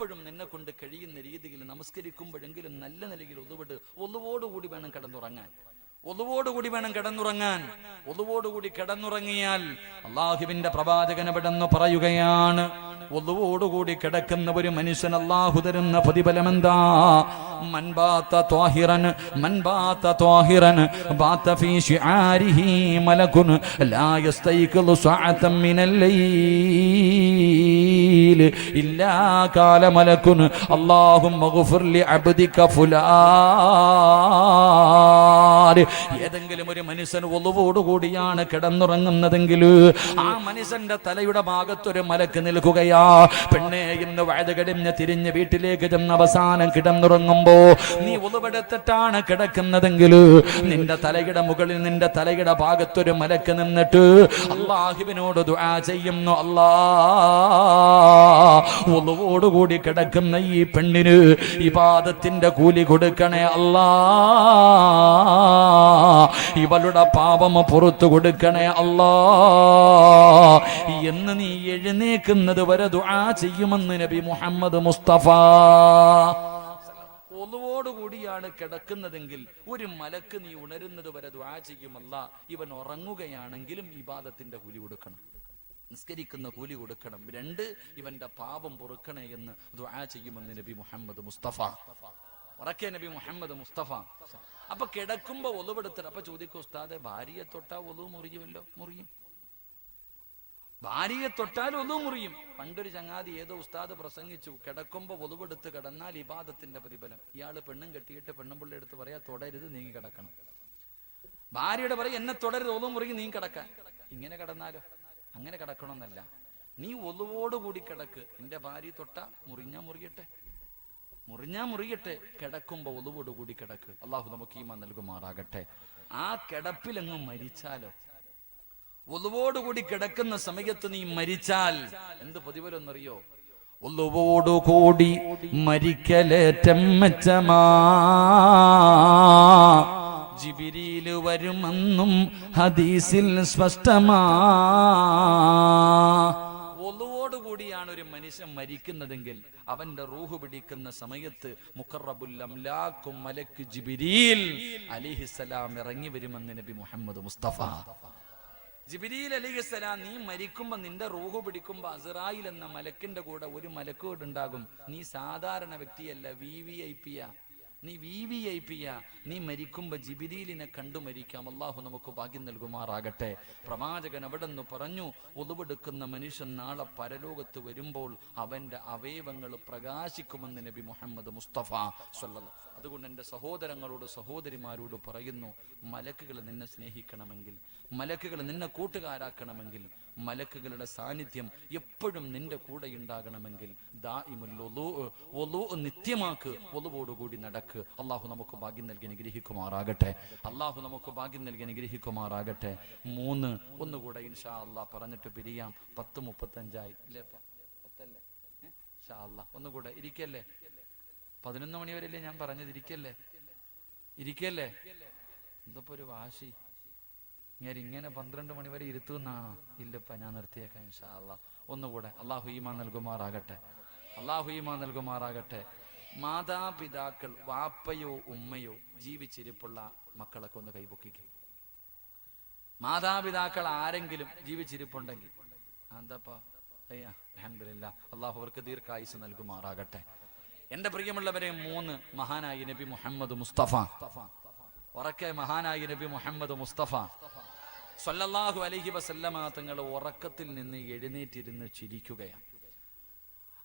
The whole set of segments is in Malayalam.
എപ്പോഴും നിന്നെ കൊണ്ട് കഴിയുന്ന രീതിയിൽ നമസ്കരിക്കുമ്പോഴെങ്കിലും നല്ല നിലയിൽ ഒതുവിട്. ഒതുവോടുകൂടി വേണം കിടന്നുറങ്ങാൻ. ഒതുവോടുകൂടി വേണം കിടന്നുറങ്ങാൻ. ഒതുവോടുകൂടി കിടന്നുറങ്ങിയാൽ അള്ളാഹുവിന്റെ പ്രവാചകൻ എവിടെന്ന് പറയുകയാണ്, ഒതുവോടുകൂടി കിടക്കുന്ന ഒരു മനുഷ്യൻ അള്ളാഹു തരുന്ന പ്രതിഫലം എന്താ? മൻബാത ത്വാഹിറൻ മൻബാത ത്വാഹിറൻ ബാത ഫീ ശിആരിഹി മലകുൻ ലാ യസ്തൈഖിളു സഅതൻ മിനൽ ലൈൽ ഇല്ലാ ഖാല മലകുൻ അല്ലാഹുമ്മ ഗ്ഫിർ ലി അബ്ദിക ഫുലാൻ. ഏതെങ്കിലും ഒരു മനുഷ്യൻ ഒളുവോടുകൂടിയാണ് കിടന്നുറങ്ങുന്നതെങ്കിൽ ആ മനുഷ്യന്റെ തലയുടെ ഭാഗത്തൊരു മലക്ക് നിൽക്കുകയാ. പെണ്ണെ, ഇന്ന് വയത് കഴിഞ്ഞ് തിരിഞ്ഞ് വീട്ടിലേക്ക് ചെന്ന് അവസാനം കിടന്നുറങ്ങുമ്പോ നീ ഒളുവെടുത്തിട്ടാണ് കിടക്കുന്നതെങ്കിൽ നിന്റെ തലയുടെ മുകളിൽ നിന്റെ തലയുടെ ഭാഗത്തൊരു മലക്ക് നിന്നിട്ട് അള്ളാഹുവിനോട് ദുആ ചെയ്യുന്നു, അല്ലാ ഒളുവോടുകൂടി കിടക്കുന്ന ഈ പെണ്ണിന് ഇബാദത്തിന്റെ കൂലി കൊടുക്കണേ അല്ലാ, ഇവളുടെ പാപം പുറത്തു കൊടുക്കണേ അല്ലാ എന്ന് നീ എഴുന്നേക്കുന്നത് വരെ ദുആ ചെയ്യുമെന്ന് നബി മുഹമ്മദ് മുസ്തഫ. ഒളുവോടുകൂടിയാണ് കിടക്കുന്നതെങ്കിൽ ഒരു മലക്ക് നീ ഉണരുന്നത് വരെ ദുആ ചെയ്യുമല്ല. ഇവൻ ഉറങ്ങുകയാണെങ്കിലും ഇബാദത്തിന്റെ കൂലി കൊടുക്കണം, നിസ്കരിക്കുന്ന കൂലി കൊടുക്കണം. 2, ഇവന്റെ പാപം പൊറുക്കണേ എന്ന് ദുആ ചെയ്യുമെന്ന് നബി മുഹമ്മദ് മുസ്തഫ. ഉറക്കെ നബി മുഹമ്മദ് മുസ്തഫ. അപ്പൊ കിടക്കുമ്പോ ഒളുവെടുത്തിട്ട് അപ്പൊ ചോദിക്കും, ഉസ്താദെ ഭാര്യയെ തൊട്ടാ ഒളു മുറിയുമല്ലോ? മുറിയും. ഭാര്യയെ തൊട്ടാൽ ഒളു മുറിയും. പണ്ടൊരു ചങ്ങാതി ഏതോ ഉസ്താദ് പ്രസംഗിച്ചു, കിടക്കുമ്പോ ഒളുവെടുത്ത് കിടന്നാൽ ഇബാദത്തിന്റെ പ്രതിഫലം. ഇയാള് പെണ്ണും കെട്ടിയിട്ട് പെണ്ണുമ്പിള്ള എടുത്ത് പറയാ, തൊടരുത്, നീങ്ങി കിടക്കണം. ഭാര്യയുടെ പറയും, എന്നെ തൊടരുത്, ഒളു മുറിയും, നീ കിടക്കാൻ. ഇങ്ങനെ കിടന്നാലോ? അങ്ങനെ കിടക്കണമെന്നല്ല, നീ ഒളുവോടുകൂടി കിടക്ക്. എന്റെ ഭാര്യ തൊട്ടാ മുറിഞ്ഞാ മുറിയട്ടെ, മുറിഞ്ഞാ മുറിയട്ടെ. കിടക്കുമ്പോ ഒളുവോടുകൂടി കിടക്ക്. അള്ളാഹു നമുക്ക് ഈമാൻ നൽകുമാറാകട്ടെ. ആ കിടപ്പിലങ്ങ് മരിച്ചാലോ? ഒളുവോടുകൂടി കിടക്കുന്ന സമയത്ത് നീ മരിച്ചാൽ എന്ത് പ്രതിഫലമെന്നറിയോ? ഒളുവോടുകൂടി മരിക്കലേറ്റം മെച്ചമാ, ജിബ്രീല് വരുമെന്നും ഹദീസിൽ സ്പഷ്ടമാ. ഒളുവോടുകൂടിയാണ് ഒരു മനുഷ്യൻ മരിക്കുന്നതെങ്കിൽ അവന്റെ റൂഹ് പിടിക്കുന്ന സമയത്ത് മുഖറബുൽ അംലാക്കും മലക്ക് ജിബ്രീൽ അലൈഹിസ്സലാം ഇറങ്ങി വരുമെന്ന് നബി മുഹമ്മദ് മുസ്തഫ. ജിബ്രീൽ അലൈഹിസ്സലാം, നീ മരിക്കുമ്പോ നിന്റെ റൂഹ് പിടിക്കുമ്പോ അസ്റായിൽ എന്ന മലക്കിന്റെ കൂടെ ഒരു മലക്കോട് ഉണ്ടാകും. നീ സാധാരണ വ്യക്തിയല്ല, VVIP-യാ. നീ VVIP-യാ. നീ മരിക്കുമ്പോ ജിബ്രീലിനെ കണ്ടു മരിക്കാം. അള്ളാഹു നമുക്ക് ഭാഗ്യം നൽകുമാറാകട്ടെ. പ്രവാചകൻ അവിടെ നിന്ന് പറഞ്ഞു, ഒളുവെടുക്കുന്ന മനുഷ്യൻ നാളെ പരലോകത്ത് വരുമ്പോൾ അവന്റെ അവയവങ്ങൾ പ്രകാശിക്കുമെന്ന് നബി മുഹമ്മദ് മുസ്തഫ സ്വല്ലല്ലാഹു. അതുകൊണ്ട് എൻ്റെ സഹോദരങ്ങളോട് സഹോദരിമാരോട് പറയുന്നു, മലക്കുകൾ നിന്നെ സ്നേഹിക്കണമെങ്കിൽ, മലക്കുകൾ നിന്നെ കൂട്ടുകാരാക്കണമെങ്കിൽ, മലക്കുകളുടെ സാന്നിധ്യം എപ്പോഴും നിന്റെ കൂടെ ഉണ്ടാകണമെങ്കിൽ ദാഇമുൽ വുളൂ നിത്യമാക്ക്, വുളൂവോടുകൂടി നടക്ക്. അള്ളാഹു നമുക്ക് ഭാഗ്യം നൽകി അനുഗ്രഹിക്കുമാറാകട്ടെ. അള്ളാഹു നമുക്ക് ഭാഗ്യം നൽകി അനുഗ്രഹിക്കുമാറാകട്ടെ. 3 ഒന്നുകൂടെ ഇൻഷാ അള്ളാഹ് പറഞ്ഞിട്ട് പിരിയാം. 10:35 ഇല്ലേ? 10 അല്ലേ? ഇൻഷാ അള്ളാഹ് ഒന്നുകൂടെ ഇരിക്കല്ലേ? 11 മണി വരെയല്ലേ ഞാൻ പറഞ്ഞത്? ഇരിക്കല്ലേ? എന്തപ്പോ ഒരു വാശി? ഞാൻ ഇങ്ങനെ 12 മണി വരെ ഇരുത്തുന്നാണോ? ഇല്ലപ്പ, ഞാൻ നിർത്തിയേക്കാം ഇൻഷാ അള്ളാഹ്. ഒന്നുകൂടെ. അള്ളാഹു ഈമാൻ നൽകുമാറാകട്ടെ. അള്ളാഹു ഈമാൻ നൽകുമാറാകട്ടെ. മാതാപിതാക്കൾ, വാപ്പയോ ഉമ്മയോ ജീവിച്ചിരിപ്പുള്ള മക്കളൊക്കെ ഒന്ന് കൈപൊക്കിക്കും. മാതാപിതാക്കൾ ആരെങ്കിലും ജീവിച്ചിരിപ്പുണ്ടെങ്കിൽ എന്താപ്പാ? അൽഹംദുലില്ലാ, അള്ളാഹു അവർക്ക് ദീർഘായുസ് നൽകുമാറാകട്ടെ. എന്റെ പ്രിയമുള്ളവരെ, 3 മഹാനായ നബി മുഹമ്മദ് മുസ്തഫ. ഉറക്കെ മഹാനായ നബി മുഹമ്മദ് മുസ്തഫ സ്വല്ലല്ലാഹു അലൈഹി വസല്ലമ തങ്ങൾ ഉറക്കത്തിൽ നിന്ന് എഴുന്നേറ്റിരുന്ന് ചിരിക്കുകയാണ്.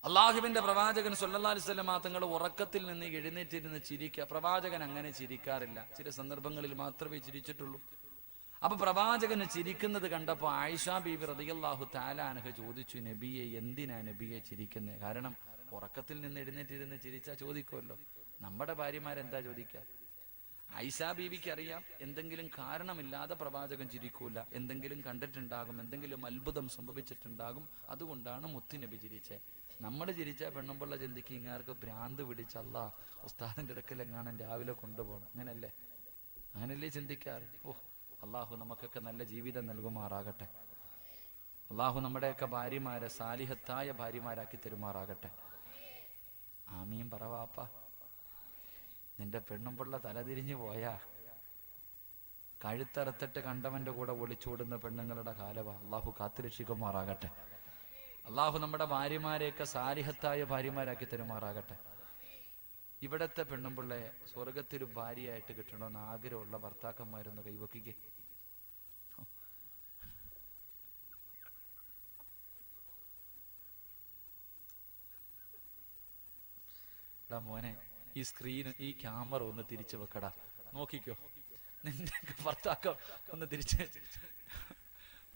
അള്ളാഹുവിന്റെ പ്രവാചകൻ സ്വല്ലല്ലാഹു അലൈഹി വസല്ലമ തങ്ങൾ ഉറക്കത്തിൽ നിന്ന് എഴുന്നേറ്റിരുന്ന് ചിരിക്കുക. പ്രവാചകൻ അങ്ങനെ ചിരിക്കാറില്ല, ചില സന്ദർഭങ്ങളിൽ മാത്രമേ ചിരിച്ചിട്ടുള്ളൂ. അപ്പൊ പ്രവാചകന് ചിരിക്കുന്നത് കണ്ടപ്പോൾ ആയിഷ ബീവി റളിയല്ലാഹു തആല അൻഹ ചോദിച്ചു, നബിയെ, എന്തിനാ നബിയെ ചിരിക്കുന്നത്? കാരണം ഉറക്കത്തിൽ നിന്ന് എഴുന്നേറ്റിരുന്ന് ചിരിച്ചാ ചോദിക്കുമല്ലോ. നമ്മുടെ ഭാര്യമാരെന്താ ചോദിക്കുക? ആയിഷ ബീവിക്ക് അറിയാം, എന്തെങ്കിലും കാരണമില്ലാതെ പ്രവാചകൻ ചിരിക്കൂല, എന്തെങ്കിലും കണ്ടിട്ടുണ്ടാകും, എന്തെങ്കിലും അത്ഭുതം സംഭവിച്ചിട്ടുണ്ടാകും, അതുകൊണ്ടാണ് മുത്തുനബി ചിരിച്ചേ. നമ്മൾ ചിരിച്ചാൽ പെണ്ണുമ്പിള്ള ചിന്തിക്ക് ഇങ്ങാർക്ക് ഭ്രാന്ത് പിടിച്ചല്ല, ഉസ്താദിന്റെ ഇടക്കിലെങ്ങാനും രാവിലെ കൊണ്ടുപോകണം, അങ്ങനല്ലേ ചിന്തിക്കാറ്. അള്ളാഹു നമുക്കൊക്കെ നല്ല ജീവിതം നൽകുമാറാകട്ടെ. അള്ളാഹു നമ്മുടെയൊക്കെ ഭാര്യമാരെ സാലിഹത്തായ ഭാര്യമാരാക്കി തരുമാറാകട്ടെ. വാപ്പ, നിന്റെ പെണ്ണുമ്പിള്ള തലതിരിഞ്ഞു പോയാ കഴുത്തറുത്തിട്ട് കണ്ടവന്റെ കൂടെ ഒളിച്ചോടുന്ന പെണ്ണുങ്ങളുടെ കാലവാ. അള്ളാഹു കാത്തുരക്ഷിക്കുമാറാകട്ടെ. അള്ളാഹു നമ്മുടെ ഭാര്യമാരെയൊക്കെ സാലിഹത്തായ ഭാര്യമാരാക്കി തരുമാറാകട്ടെ. ഇവിടത്തെ പെണ്ണുമ്പിള്ളയെ സ്വർഗത്തിൽ ഭാര്യയായിട്ട് കിട്ടണമെന്ന് ആഗ്രഹമുള്ള ഭർത്താക്കന്മാരൊന്ന് കൈവക്കിക്കേ. എടാ മോനെ, ഈ സ്ക്രീൻ, ഈ ക്യാമറ ഒന്ന് തിരിച്ചു വെക്കടാ, നോക്കിക്കോ. നിന്റെ ഭർത്താക്ക ഒന്ന് തിരിച്ച്.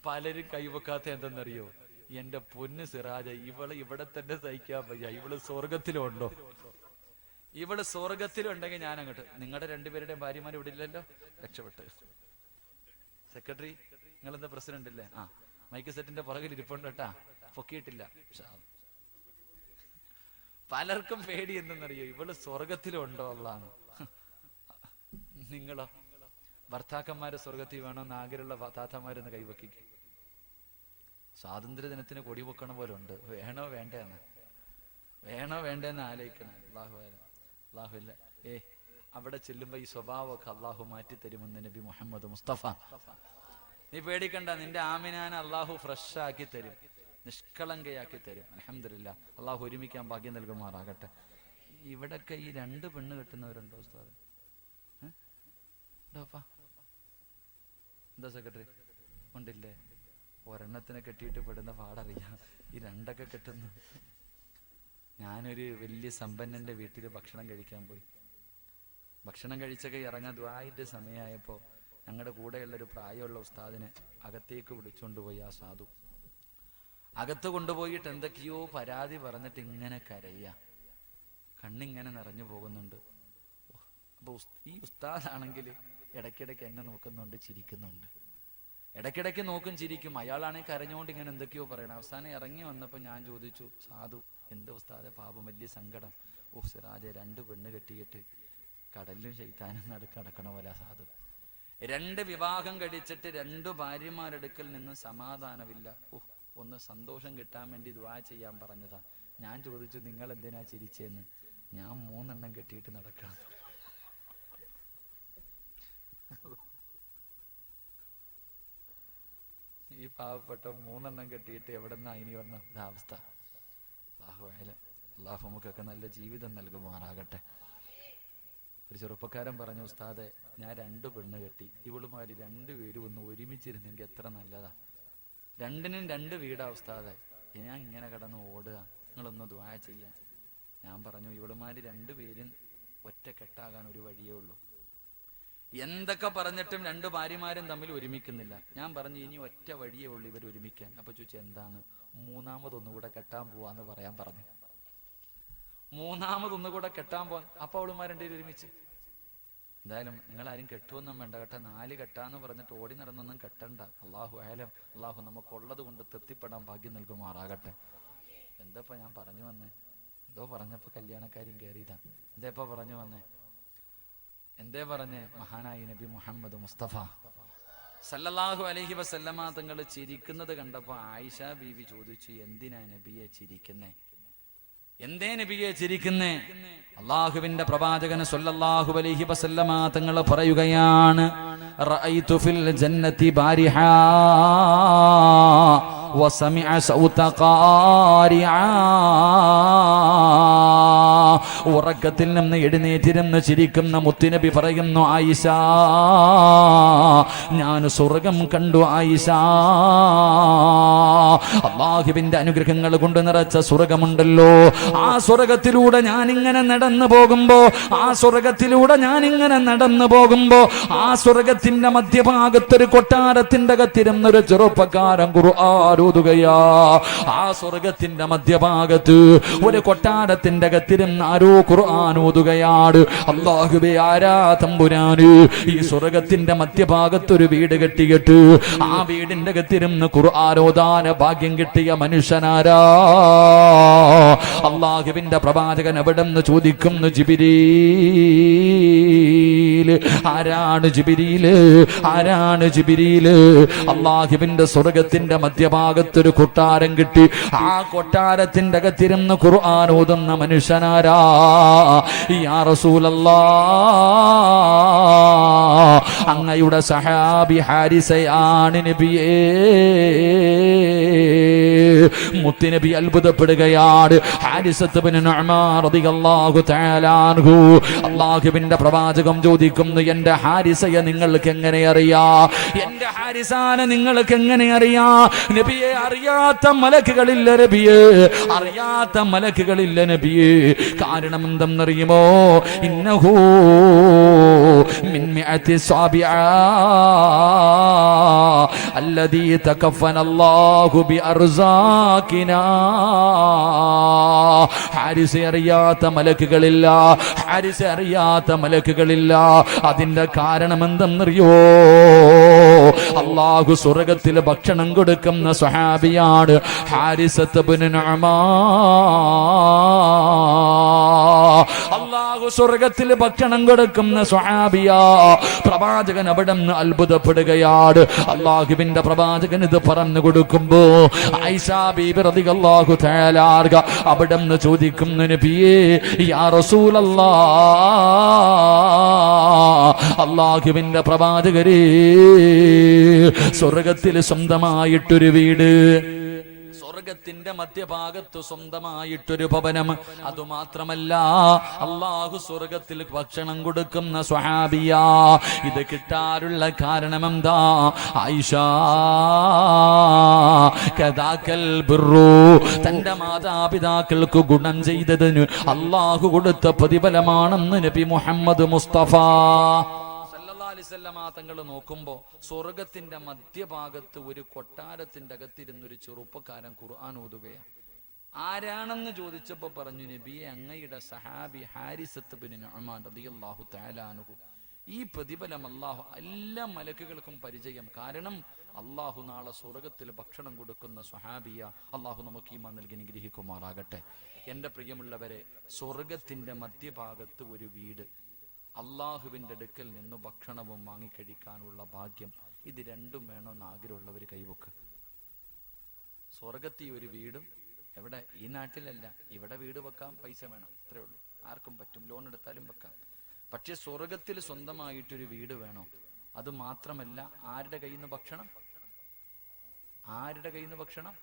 പലരും കൈവെക്കാത്ത എന്തെന്നറിയോ? എന്റെ പൊന്ന് സിറാജ, ഇവള് ഇവിടെ തന്നെ സഹിക്കാൻ വയ്യ, ഇവള് സ്വർഗത്തിലുണ്ടോ? ഇവള് സ്വർഗത്തിലുണ്ടെങ്കിൽ ഞാൻ അങ്ങോട്ട്. നിങ്ങളുടെ രണ്ടുപേരുടെയും ഭാര്യമാർ ഇവിടെ ഇല്ലല്ലോ, രക്ഷപ്പെട്ട്. സെക്രട്ടറി, നിങ്ങളെന്താ പ്രസിഡന്റ് അല്ലേ? ആ, മൈക്ക് സെറ്റിന്റെ പുറകിൽ ഇരിപ്പുണ്ട് കേട്ടാ, പൊക്കിയിട്ടില്ല. പലർക്കും പേടി എന്തെന്നറിയോ? ഇവള് സ്വർഗത്തിലുണ്ടോ അല്ലാന്ന്. നിങ്ങളോ? ഭർത്താക്കന്മാരെ സ്വർഗത്തിൽ വേണമെന്ന് ആഗ്രഹമുള്ള താത്തമാരൊന്ന് കൈവക്കിക്ക്. സ്വാതന്ത്ര്യ ദിനത്തിന് കൊടി വെക്കണ പോലെ ഉണ്ട്. വേണോ വേണ്ടെന്ന്, വേണോ വേണ്ടെന്ന് ആലോചിക്കണം. അള്ളാഹുല്ല അവിടെ ചെല്ലുമ്പോ ഈ സ്വഭാവമൊക്കെ അള്ളാഹു മാറ്റിത്തരുമെന്ന് നബി മുഹമ്മദ് മുസ്തഫ. നീ പേടിക്കണ്ട, നിന്റെ ആമിനാനെ അള്ളാഹു ഫ്രഷ് ആക്കി തരും, നിഷ്കളങ്കയാക്കി തരും. അൽഹംദുലില്ലാ, അള്ളാഹു ഒരുമിക്കാൻ ഭാഗ്യം നൽകുമാറാകട്ടെ. ഇവിടൊക്കെ ഈ രണ്ട് പെണ്ണ് കെട്ടുന്നവരുണ്ടോ ഉസ്താദ്? എന്താ സെക്രട്ടറി? ഉണ്ടില്ലേ? ഒരെണ്ണത്തിനെ കെട്ടിയിട്ട് പെടുന്ന പാടറിയാം, ഈ രണ്ടൊക്കെ കെട്ടുന്നു. ഞാനൊരു വലിയ സമ്പന്നന്റെ വീട്ടിൽ ഭക്ഷണം കഴിക്കാൻ പോയി. ഭക്ഷണം കഴിച്ചൊക്കെ ഇറങ്ങാൻ ദുആഇന്റെ സമയമായപ്പോൾ ഞങ്ങളുടെ കൂടെയുള്ളൊരു പ്രായമുള്ള ഉസ്താദിനെ അകത്തേക്ക് വിളിച്ചുകൊണ്ടുപോയി. ആ സാധു അകത്ത് കൊണ്ടുപോയിട്ട് എന്തൊക്കെയോ പരാതി പറഞ്ഞിട്ട് ഇങ്ങനെ കരയ്യ, കണ്ണിങ്ങനെ നിറഞ്ഞു പോകുന്നുണ്ട്. അപ്പൊ ഈ ഉസ്താദാണെങ്കിൽ ഇടയ്ക്കിടയ്ക്ക് എന്നെ നോക്കുന്നുണ്ട്, ചിരിക്കുന്നുണ്ട്. ഇടയ്ക്കിടയ്ക്ക് നോക്കും, ചിരിക്കും. അയാളാണെങ്കിൽ കരഞ്ഞുകൊണ്ട് ഇങ്ങനെ എന്തൊക്കെയോ പറയണം. അവസാനം ഇറങ്ങി വന്നപ്പോൾ ഞാൻ ചോദിച്ചു, സാധു എന്താ ഉസ്താദെ പാപം, വലിയ സങ്കടം? ഓ സിറാജെ, രണ്ട് പെണ്ണ് കെട്ടിയിട്ട് കടലിലും ശൈത്താനും നടക്കണ പോലെ സാധു. രണ്ട് വിവാഹം കഴിച്ചിട്ട് രണ്ടു ഭാര്യമാരെടുക്കൽ നിന്ന് സമാധാനമില്ല. ഒന്ന് സന്തോഷം കിട്ടാൻ വേണ്ടി ദുആ ചെയ്യാൻ പറഞ്ഞതാ. ഞാൻ ചോദിച്ചു, നിങ്ങൾ എന്തിനാ ചിരിച്ചേന്ന്? ഞാൻ 3 എണ്ണം കെട്ടിയിട്ട് നടക്കാം. ഈ പാവപ്പെട്ട 3 എണ്ണം കെട്ടിയിട്ട് എവിടെന്നാ ഇനി വന്ന ഇതാവസ്ഥ? അള്ളാഹു നമുക്കൊക്കെ നല്ല ജീവിതം നൽകുമാറാകട്ടെ. ഒരു ചെറുപ്പക്കാരൻ പറഞ്ഞു, ഉസ്താദെ ഞാൻ 2 പെണ്ണ് കെട്ടി, ഇവളുമാര് 2 പേരും ഒന്ന് ഒരുമിച്ചിരുന്നെങ്കിൽ എത്ര നല്ലതാ. 2നും 2 വീടാ ഉസ്താദെ, ഞാൻ ഇങ്ങനെ കിടന്ന് ഓടുക, നിങ്ങളൊന്ന് ദുആ ചെയ്യാൻ. ഞാൻ പറഞ്ഞു, ഇവളുമാര് 2 പേരും ഒറ്റ കെട്ടാകാൻ ഒരു വഴിയേ ഉള്ളൂ. എന്തൊക്കെ പറഞ്ഞിട്ടും 2 ഭാര്യമാരും തമ്മിൽ ഒരുമിക്കുന്നില്ല. ഞാൻ പറഞ്ഞു, ഇനി ഒറ്റ വഴിയേ ഉള്ളൂ ഇവർ ഒരുമിക്കാൻ. അപ്പൊ ചോദിച്ചു, എന്താണ്? 3ാമതൊന്നുകൂടെ കെട്ടാൻ പോവാന്ന് പറയാൻ പറഞ്ഞു. 3ാമതൊന്നുകൂടെ കെട്ടാൻ പോവാൻ. അപ്പൊ അവളുമാർ 2 പേരും ഒരുമിച്ച്. എന്തായാലും നിങ്ങളാരും കെട്ടുവൊന്നും വേണ്ട കേട്ടോ, 4 കെട്ടാന്ന് പറഞ്ഞിട്ട് ഓടി നടന്നൊന്നും കെട്ടണ്ട. അള്ളാഹു ആയാലും അള്ളാഹു നമുക്കുള്ളത് കൊണ്ട് തൃപ്തിപ്പെടാൻ ഭാഗ്യം നൽകുമാറാകട്ടെ. എന്തപ്പോ ഞാൻ പറഞ്ഞു വന്നേ? എന്തോ പറഞ്ഞപ്പോ കല്യാണക്കാരും കയറിയതാ. എന്തേപ്പോ പറഞ്ഞു വന്നേ? എന്തേ പറഞ്ഞേ? മഹാനായി നബി മുഹമ്മദ് മുസ്തഫ സല്ലല്ലാഹു അലൈഹി വസല്ലമ തങ്ങൾ ചിരിക്കുന്നത് കണ്ടപ്പോ ആയിഷ ബീവി ചോദിച്ചു, എന്തിനാ നബിയെ ചിരിക്കുന്നേ? എന്തേ നബിയെ ചിരിക്കുന്നേ? അള്ളാഹുവിന്റെ പ്രവാചകൻ സല്ലല്ലാഹു അലൈഹി വസല്ലമ തങ്ങൾ പറയുകയാണ്, റഅയ്തു ഫിൽ ജന്നതി ബാരിഹാ വസമിഅ സൗത ഖാരിആ. ഉറക്കത്തിൽ നിന്ന് എഴുന്നേറ്റിരുന്ന് ചിരിക്കുന്ന മുത്തുനബി പറയുന്നു, ആയിഷ ഞാൻ സ്വർഗം കണ്ടു ആയിഷ. അല്ലാഹുവിന്റെ അനുഗ്രഹങ്ങൾ കൊണ്ട് നിറച്ച സ്വർഗമുണ്ടല്ലോ, ആ സ്വർഗത്തിലൂടെ ഞാനിങ്ങനെ നടന്നു പോകുമ്പോ, ആ സ്വർഗത്തിന്റെ മധ്യഭാഗത്തൊരു കൊട്ടാരത്തിന്റെ അകത്തിരുന്നൊരു ചെറുപ്പക്കാരൻ ഖുർആൻ ഓതുകയാ. ആ സ്വർഗത്തിന്റെ മധ്യഭാഗത്ത് ഒരു കൊട്ടാരത്തിന്റെ അകത്തിരുന്ന് ആരോ ഖുർആൻ ഓതുകയാണ്. അല്ലാഹുവേ, ആരാ തമ്പുരാന് ഈ സ്വർഗത്തിന്റെ മധ്യഭാഗത്തൊരു വീട് കെട്ടിയിട്ട് ആ വീടിന്റെ അകത്തിരുന്ന് ഖുർആൻ ഓതാൻ ഭാഗ്യം കിട്ടിയ മനുഷ്യനാരാ? അല്ലാഹുവിന്റെ പ്രവാചകൻ എവിടെന്ന് ചോദിക്കുന്നു ജിബ്രീൽ. ജിബ്രീൽ. ആരാണ് ജിബ്രീൽ? ആരാണ് ജിബ്രീൽ? അല്ലാഹുവിന്റെ സ്വർഗ്ഗത്തിന്റെ മധ്യഭാഗത്തൊരു കൊട്ടാരം കിട്ടി. ആ കൊട്ടാരത്തിന്റെ അകത്തിരുന്ന് ഖുർആൻ ഓതുന്ന മനുഷ്യനാരാ? യാ റസൂലല്ലാഹ്, അങ്ങയുടെ സഹാബി ഹാരിസയാണ് നബിയേ. മുത്തുനബി അത്ഭുതപ്പെടുകയാണ്. ഹാരിസത്ത് ഇബ്നു നുഅ്മാൻ റളിയല്ലാഹു തആല അൻഹു, അല്ലാഹുവിന്റെ പ്രവാചകം ചോദിക്കുന്നു, എന്റെ ഹാരിസയെ നിങ്ങൾക്ക് എങ്ങനെ അറിയാം? എന്റെ ഹാരിസാനെ നിങ്ങൾക്ക് എങ്ങനെ അറിയാം നബിയെ? അറിയാത്ത മലക്കുകളില്ല നബിയെ, അറിയാത്ത മലക്കുകളില്ല നബിയെ. കാരണം എന്തെന്നറിയുമോ? ഇന്നഹു മിൻ മിഅത്തി സാബിഅ അല്ലദീ തകഫനല്ലാഹു ബിഅർസാഖിനാ. ഹാരിസെ അറിയാത്ത മലക്കുകളില്ല, ഹാരിസെ അറിയാത്ത മലക്കുകളില്ല. അതിന്റെ കാരണം എന്തെന്നറിയോ? അല്ലാഹു സ്വർഗ്ഗത്തിൽ ഭക്ഷണം കൊടുക്കുന്ന സ്വഹാബിയാണ് ഹാരിസത്ത് ഇബ്നു നുഅ്മാൻ. അല്ലാഹു സ്വർഗ്ഗത്തിൽ ഭക്ഷണം കൊടുക്കുന്ന സ്വഹാബിയാ. പ്രവാചകൻ അവിടെ നിന്ന് അത്ഭുതപ്പെടുകയാണ്. അല്ലാഹുവിന്റെ പ്രവാചകൻ ഇത് പറഞ്ഞു കൊടുക്കുമ്പോ ആയിഷ ബീബി റളിയല്ലാഹു തആല അൻഹ അവിടെ നിന്ന് ചോദിക്കുന്നു, നബിയേ യാ റസൂലല്ലാഹ്, അല്ലാഹുവിന്റെ പ്രവാചകരേ, സ്വർഗ്ഗത്തിൽ സ്വന്തമായിട്ടൊരു വീട്, സ്വർഗത്തിന്റെ മധ്യഭാഗത്ത് സ്വന്തമായിട്ടൊരു ഭവനം, അതുമാത്രമല്ല അല്ലാഹു സ്വർഗത്തിൽ ഭക്ഷണം കൊടുക്കുന്ന സ്വഹാബിയാ. ഇത് കിട്ടാറുള്ള കാരണം എന്താ? ആയിഷ കദാകൽ ബിർറു, തന്റെ മാതാപിതാക്കൾക്ക് ഗുണം ചെയ്തതിന് അല്ലാഹു കൊടുത്ത പ്രതിഫലമാണെന്ന് നബി മുഹമ്മദ് മുസ്തഫ തങ്ങൾ നോക്കുമ്പോ സ്വർഗത്തിന്റെ മധ്യഭാഗത്ത് ഒരു കൊട്ടാരത്തിന്റെ അകത്തിരുന്നൊരു ചെറുപ്പക്കാരൻ ഖുർആൻ ഓതുകയാണ്. ആരാണെന്ന് ചോദിച്ചപ്പോ പറഞ്ഞു, നബിയെ അങ്ങയുടെ സഹാബി ഹാരിസത്ത് ഇബ്നു നുഅ്മാൻ റളിയല്ലാഹു തആല അൻഹു. ഈ പ്രതിഫലം അല്ലാഹു എല്ലാ മലക്കുകൾക്കും പരിചയം. കാരണം അല്ലാഹു നാളെ സ്വർഗത്തിൽ ഭക്ഷണം കൊടുക്കുന്ന സ്വഹാബിയ. അല്ലാഹു നമുക്ക് ഈമാൻ നൽകി അനുഗ്രഹിക്കുമാറാകട്ടെ. എന്റെ പ്രിയമുള്ളവരെ, സ്വർഗത്തിന്റെ മധ്യഭാഗത്ത് ഒരു വീട്, അള്ളാഹുവിൻ്റെ അടുക്കൽ നിന്ന് ഭക്ഷണവും വാങ്ങിക്കഴിക്കാനുള്ള ഭാഗ്യം, ഇത് രണ്ടും വേണമെന്ന് ആഗ്രഹമുള്ളവർ കൈവക്ക്. സ്വർഗത്തിൽ ഒരു വീടും, എവിടെ? ഈ നാട്ടിലല്ല, ഇവിടെ വീട് വെക്കാം, പൈസ വേണം, അത്രേ ഉള്ളൂ. ആർക്കും പറ്റും, ലോൺ എടുത്താലും വെക്കാം. പക്ഷെ സ്വർഗത്തിൽ സ്വന്തമായിട്ടൊരു വീട് വേണം. അത് മാത്രമല്ല, ആരുടെ കയ്യിൽ നിന്ന് ഭക്ഷണം? ആരുടെ കയ്യിൽ നിന്ന് ഭക്ഷണം?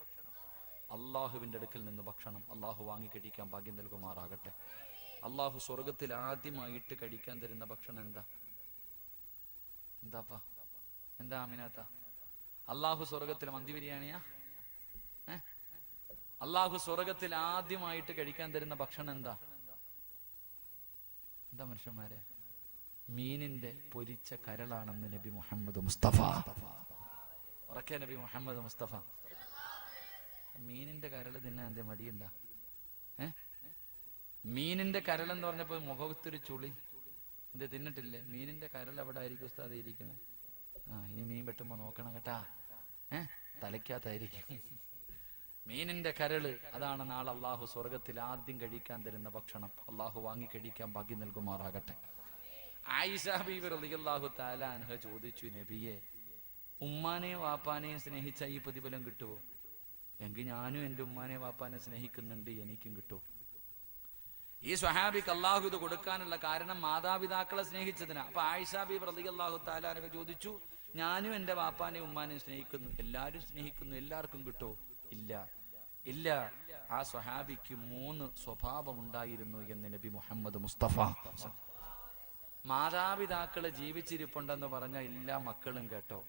അള്ളാഹുവിൻ്റെ അടുക്കൽ നിന്ന് ഭക്ഷണം. അള്ളാഹു വാങ്ങിക്കഴിക്കാൻ ഭാഗ്യം നൽകുമാറാകട്ടെ. അള്ളാഹു സ്വർഗത്തിൽ ആദ്യമായിട്ട് കഴിക്കാൻ തരുന്ന ഭക്ഷണം എന്താ? എന്താപ്പാ? എന്താ ആമിനാത്ത? അള്ളാഹു സ്വർഗത്തിൽ മന്തി ബിരിയാണിയാ? അള്ളാഹു സ്വർഗത്തിൽ ആദ്യമായിട്ട് കഴിക്കാൻ തരുന്ന ഭക്ഷണം എന്താ? എന്താ മനുഷ്യന്മാരെ? മീനിന്റെ പൊരിച്ച കരളാണെന്ന് നബി മുഹമ്മദ് മുസ്തഫ. ഉറക്കെ നബി മുഹമ്മദ് മുസ്തഫ. മീനിന്റെ കരൾ തിന്നാൻ എന്തേ മടിയുണ്ടാ? മീനിന്റെ കരൾ എന്ന് പറഞ്ഞപ്പോ മുഖത്തൊരു ചുളി. എന്തേ തിന്നിട്ടില്ലേ? മീനിന്റെ കരൾ എവിടെ ആയിരിക്കും ഉസ്താദ് ഇരിക്കുന്നത്? ഇനി മീൻ വെട്ടുമ്പോ നോക്കണം കേട്ടാ, തലയ്ക്കകത്തായിരിക്കും മീനിന്റെ കരള്. അതാണ് നാളെ അള്ളാഹു സ്വർഗത്തിൽ ആദ്യം കഴിക്കാൻ തരുന്ന ഭക്ഷണം. അള്ളാഹു വാങ്ങി കഴിക്കാൻ ഭാഗ്യം നൽകുമാറാകട്ടെ. ആയിഷ ബീബി റളിയല്ലാഹു തആല അൻഹ ചോദിച്ചു, നബിയെ, ഉമ്മാനെയും വാപ്പാനെയും സ്നേഹിച്ച ഈ പ്രതിഫലം കിട്ടുമോ? എങ്കിൽ ഞാനും എൻ്റെ ഉമ്മാനെയും വാപ്പാനെ സ്നേഹിക്കുന്നുണ്ട്, എനിക്കും കിട്ടുമോ? ഈ സ്വഹാബിക്ക് അള്ളാഹു ഇത് കൊടുക്കാനുള്ള കാരണം മാതാപിതാക്കളെ സ്നേഹിച്ചതിനാ. അപ്പൊ ആയിഷ ബീബി റളിയല്ലാഹു തആല അൻഹ ചോദിച്ചു, ഞാനും എൻ്റെ വാപ്പാനെയും ഉമ്മാനെയും സ്നേഹിക്കുന്നു, എല്ലാവരും സ്നേഹിക്കുന്നു, എല്ലാവർക്കും കിട്ടുമോ? ഇല്ല, ഇല്ല. ആ സ്വഹാബിക്ക് 3 സ്വഭാവമുണ്ടായിരുന്നു എന്ന് നബി മുഹമ്മദ് മുസ്തഫ. മാതാപിതാക്കള് ജീവിച്ചിരിപ്പുണ്ടെന്ന് പറഞ്ഞ എല്ലാ മക്കളും കേട്ടോ,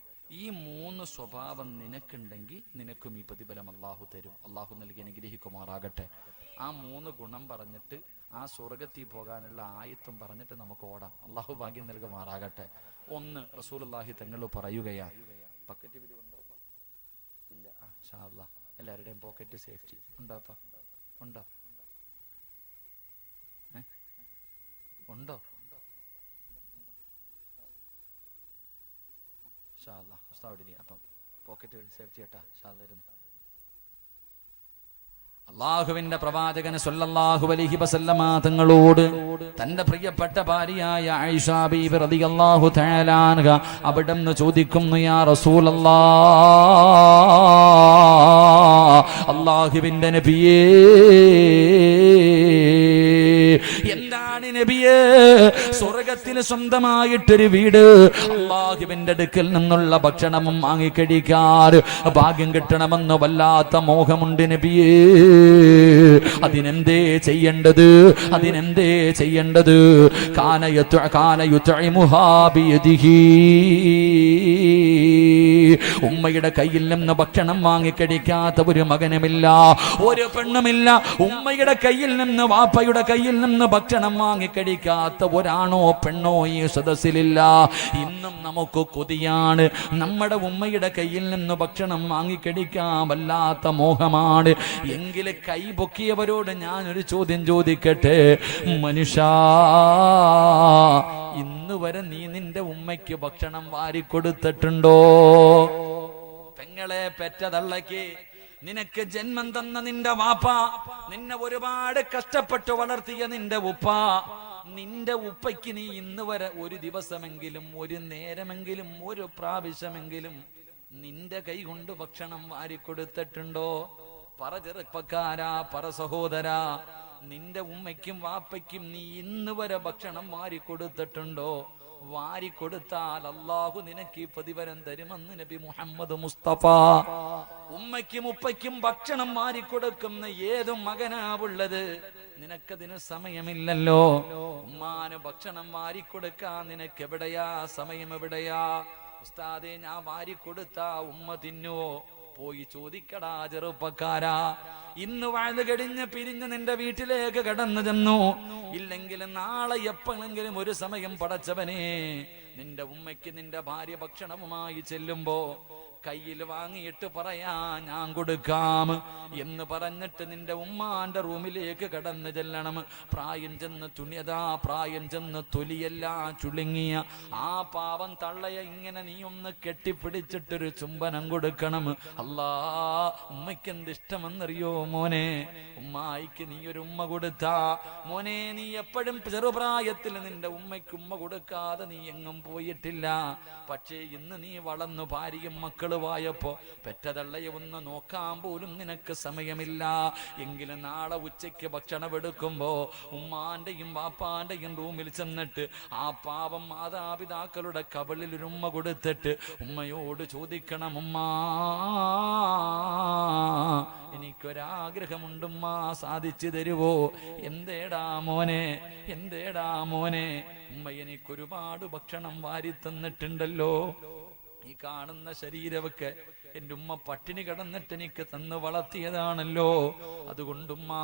ഈ 3 സ്വഭാവം നിനക്കുണ്ടെങ്കിൽ നിനക്കും ഈ പ്രതിഫലം അള്ളാഹു തരും. അള്ളാഹു നൽകി അനുഗ്രഹിക്കുമാറാകട്ടെ. ആ 3 ഗുണം പറഞ്ഞിട്ട് ആ സ്വർഗത്തിൽ പോകാനുള്ള ആയത്തും പറഞ്ഞിട്ട് നമുക്ക് ഓടാം. അള്ളാഹു ഭാഗ്യം നൽകുമാറാകട്ടെ. 1, റസൂലുള്ളാഹി തങ്ങൾ പറയുകയാണ്, പക്കറ്റ് പിരിവുണ്ടോ? ഇല്ല. ഇൻഷാ അല്ലാഹ് എല്ലാവരുടെയും പോക്കറ്റ് സേഫ്റ്റി ഉണ്ടോപ്പാ? ഉണ്ടോ? ഉണ്ടോ? ഇൻഷാ അല്ലാഹ് ഉസ്താദ് അപ്പം പോക്കറ്റ് സേഫ്റ്റി കേട്ടാ ഷാദായിരുന്നു. അള്ളാഹുവിന്റെ പ്രവാചകൻ സല്ലല്ലാഹു അലൈഹി വസല്ലമ തങ്ങളോട് തന്റെ പ്രിയപ്പെട്ട ഭാര്യയായ ആയിഷ ബീവി റളിയല്ലാഹു തആല അൻഹ അവിടുന്ന് ചോദിക്കുന്നു, യാ റസൂലല്ലാഹ്, അള്ളാഹുവിന്റെ നബിയേ, എന്താണ് നബിയേ സ്വർഗത്തിൽ സ്വന്തമായിട്ടൊരു വീട്, അള്ളാഹുവിന്റെ അടുക്കൽ നിന്നുള്ള ഭക്ഷണവും വാങ്ങിക്കഴിക്കാൻ ഭാഗ്യം കിട്ടണമെന്ന് വല്ലാത്ത മോഹമുണ്ട് നബിയേ, അതിനെന്തേ ചെയ്യേണ്ടത്, അതിനെന്തേ ചെയ്യേണ്ടത്? ഉമ്മയുടെ കയ്യിൽ നിന്ന് ഭക്ഷണം വാങ്ങിക്കഴിക്കാത്ത ഒരു മകനുമില്ല, ഒരു പെണ്ണുമില്ല. ഉമ്മയുടെ കയ്യിൽ നിന്ന് വാപ്പയുടെ കയ്യിൽ നിന്ന് ഭക്ഷണം വാങ്ങിക്കഴിക്കാത്ത ഒരാണോ പെണ്ണോ ഈ സദസ്സിലില്ല. ഇന്നും നമുക്ക് കൊതിയാണ്, നമ്മുടെ ഉമ്മയുടെ കയ്യിൽ നിന്ന് ഭക്ഷണം വാങ്ങിക്കഴിക്കാൻ വല്ലാത്ത മോഹമാണ്. എങ്കിൽ കൈ പൊക്കിയവരോട് ഞാനൊരു ചോദ്യം ചോദിക്കട്ടെ, മനുഷ്യ, ഇന്ന് വരെ നീ നിന്റെ ഉമ്മയ്ക്ക് ഭക്ഷണം വാരിക്കൊടുത്തിട്ടുണ്ടോ? പെങ്ങളെ പെറ്റതള്ളക്ക്, നിനക്ക് ജന്മം തന്ന നിന്റെ വാപ്പ, നിന്നെ ഒരുപാട് കഷ്ടപ്പെട്ട് വളർത്തിയ നിന്റെ ഉപ്പ, നിന്റെ ഉപ്പയ്ക്ക് നീ ഇന്ന് വരെ ഒരു ദിവസമെങ്കിലും, ഒരു നേരമെങ്കിലും, ഒരു പ്രാവശ്യമെങ്കിലും നിന്റെ കൈ കൊണ്ട് ഭക്ഷണം വാരിക്കൊടുത്തിട്ടുണ്ടോ? പറ ചെറുപ്പക്കാരാ, പറ സഹോദരാ, നിന്റെ ഉമ്മയ്ക്കും വാപ്പയ്ക്കും നീ ഇന്ന് വരെ ഭക്ഷണം വാരിക്കൊടുത്തിട്ടുണ്ടോ? വാരിക്കൊടുത്താൽ അല്ലാഹു നിനക്ക് പ്രതിഫലം തരുമെന്ന് നബി മുഹമ്മദ് മുസ്തഫ. ഉമ്മയ്ക്കും ഉപ്പയ്ക്കും ഭക്ഷണം വാരിക്കൊടുക്കുന്ന ഏതു മകനാവുള്ളത്? നിനക്കതിന് സമയമില്ലല്ലോ. ഉമ്മാന് ഭക്ഷണം വാരിക്കൊടുക്കാൻ നിനക്ക് എവിടെയാ സമയം? എവിടെയാ? ഉസ്താദേ, ഞാൻ വാരിക്കൊടുത്ത ഉമ്മ തിന്നുവോ? പോയി ചോദിക്കടാ ചെറുപ്പക്കാരാ. ഇന്ന് വാഴ്ന്നു കഴിഞ്ഞ് പിരിഞ്ഞ് നിന്റെ വീട്ടിലേക്ക് കടന്നു ചെന്നു, ഇല്ലെങ്കിൽ നാളെ എപ്പോഴെങ്കിലും ഒരു സമയം പടച്ചവനെ നിന്റെ ഉമ്മയ്ക്ക് നിന്റെ ഭാര്യ ഭക്ഷണവുമായി ചെല്ലുമ്പോ കയ്യിൽ വാങ്ങിയിട്ട് പറയാ ഞാൻ കൊടുക്കാം എന്ന് പറഞ്ഞിട്ട് നിന്റെ ഉമ്മാന്റെ റൂമിലേക്ക് കടന്നു ചെല്ലണം. പ്രായം ചെന്ന് തുണിയതാ, പ്രായം ചെന്ന് തൊലിയെല്ലാം ചുളുങ്ങിയ ആ പാവം തള്ളയെ ഇങ്ങനെ നീ ഒന്ന് കെട്ടിപ്പിടിച്ചിട്ടൊരു ചുംബനം കൊടുക്കണം. അല്ലാ, ഉമ്മയ്ക്ക് എന്ത് ഇഷ്ടമെന്നറിയോ മോനെ? ഉമ്മായിക്ക് നീ ഒരു ഉമ്മ കൊടുത്താ മോനെ, നീ എപ്പോഴും ചെറുപ്രായത്തിൽ നിന്റെ ഉമ്മയ്ക്ക് ഉമ്മ കൊടുക്കാതെ നീ എങ്ങും പോയിട്ടില്ല. പക്ഷേ ഇന്ന് നീ വളർന്നു ഭാര്യയും മക്കളുമായപ്പോ പെറ്റതള്ളയെ ഒന്ന് നോക്കാൻ പോലും നിനക്ക് സമയമില്ല. എങ്കിലും നാളെ ഉച്ചയ്ക്ക് ഭക്ഷണം എടുക്കുമ്പോ ഉമ്മാന്റെയും വാപ്പാന്റെയും റൂമിൽ ചെന്നിട്ട് ആ പാവം മാതാപിതാക്കളുടെ കവിളിൽ ഒരു ഉമ്മ കൊടുത്തിട്ട് ഉമ്മയോട് ചോദിക്കണം, ഉമ്മാ, എനിക്കൊരാഗ്രഹമുണ്ടുമ്മ, സാധിച്ചു തരുവോ? എന്തേടാ മോനെ, എന്തേടാ മോനെ? ഉമ്മ എനിക്കൊരുപാട് ഭക്ഷണം വാരി തന്നിട്ടുണ്ടല്ലോ. ഈ കാണുന്ന ശരീരമൊക്കെ എൻ്റെ ഉമ്മ പട്ടിണി കിടന്നിട്ട് എനിക്ക് തന്ന് വളർത്തിയതാണല്ലോ. അതുകൊണ്ടുമ്മാ,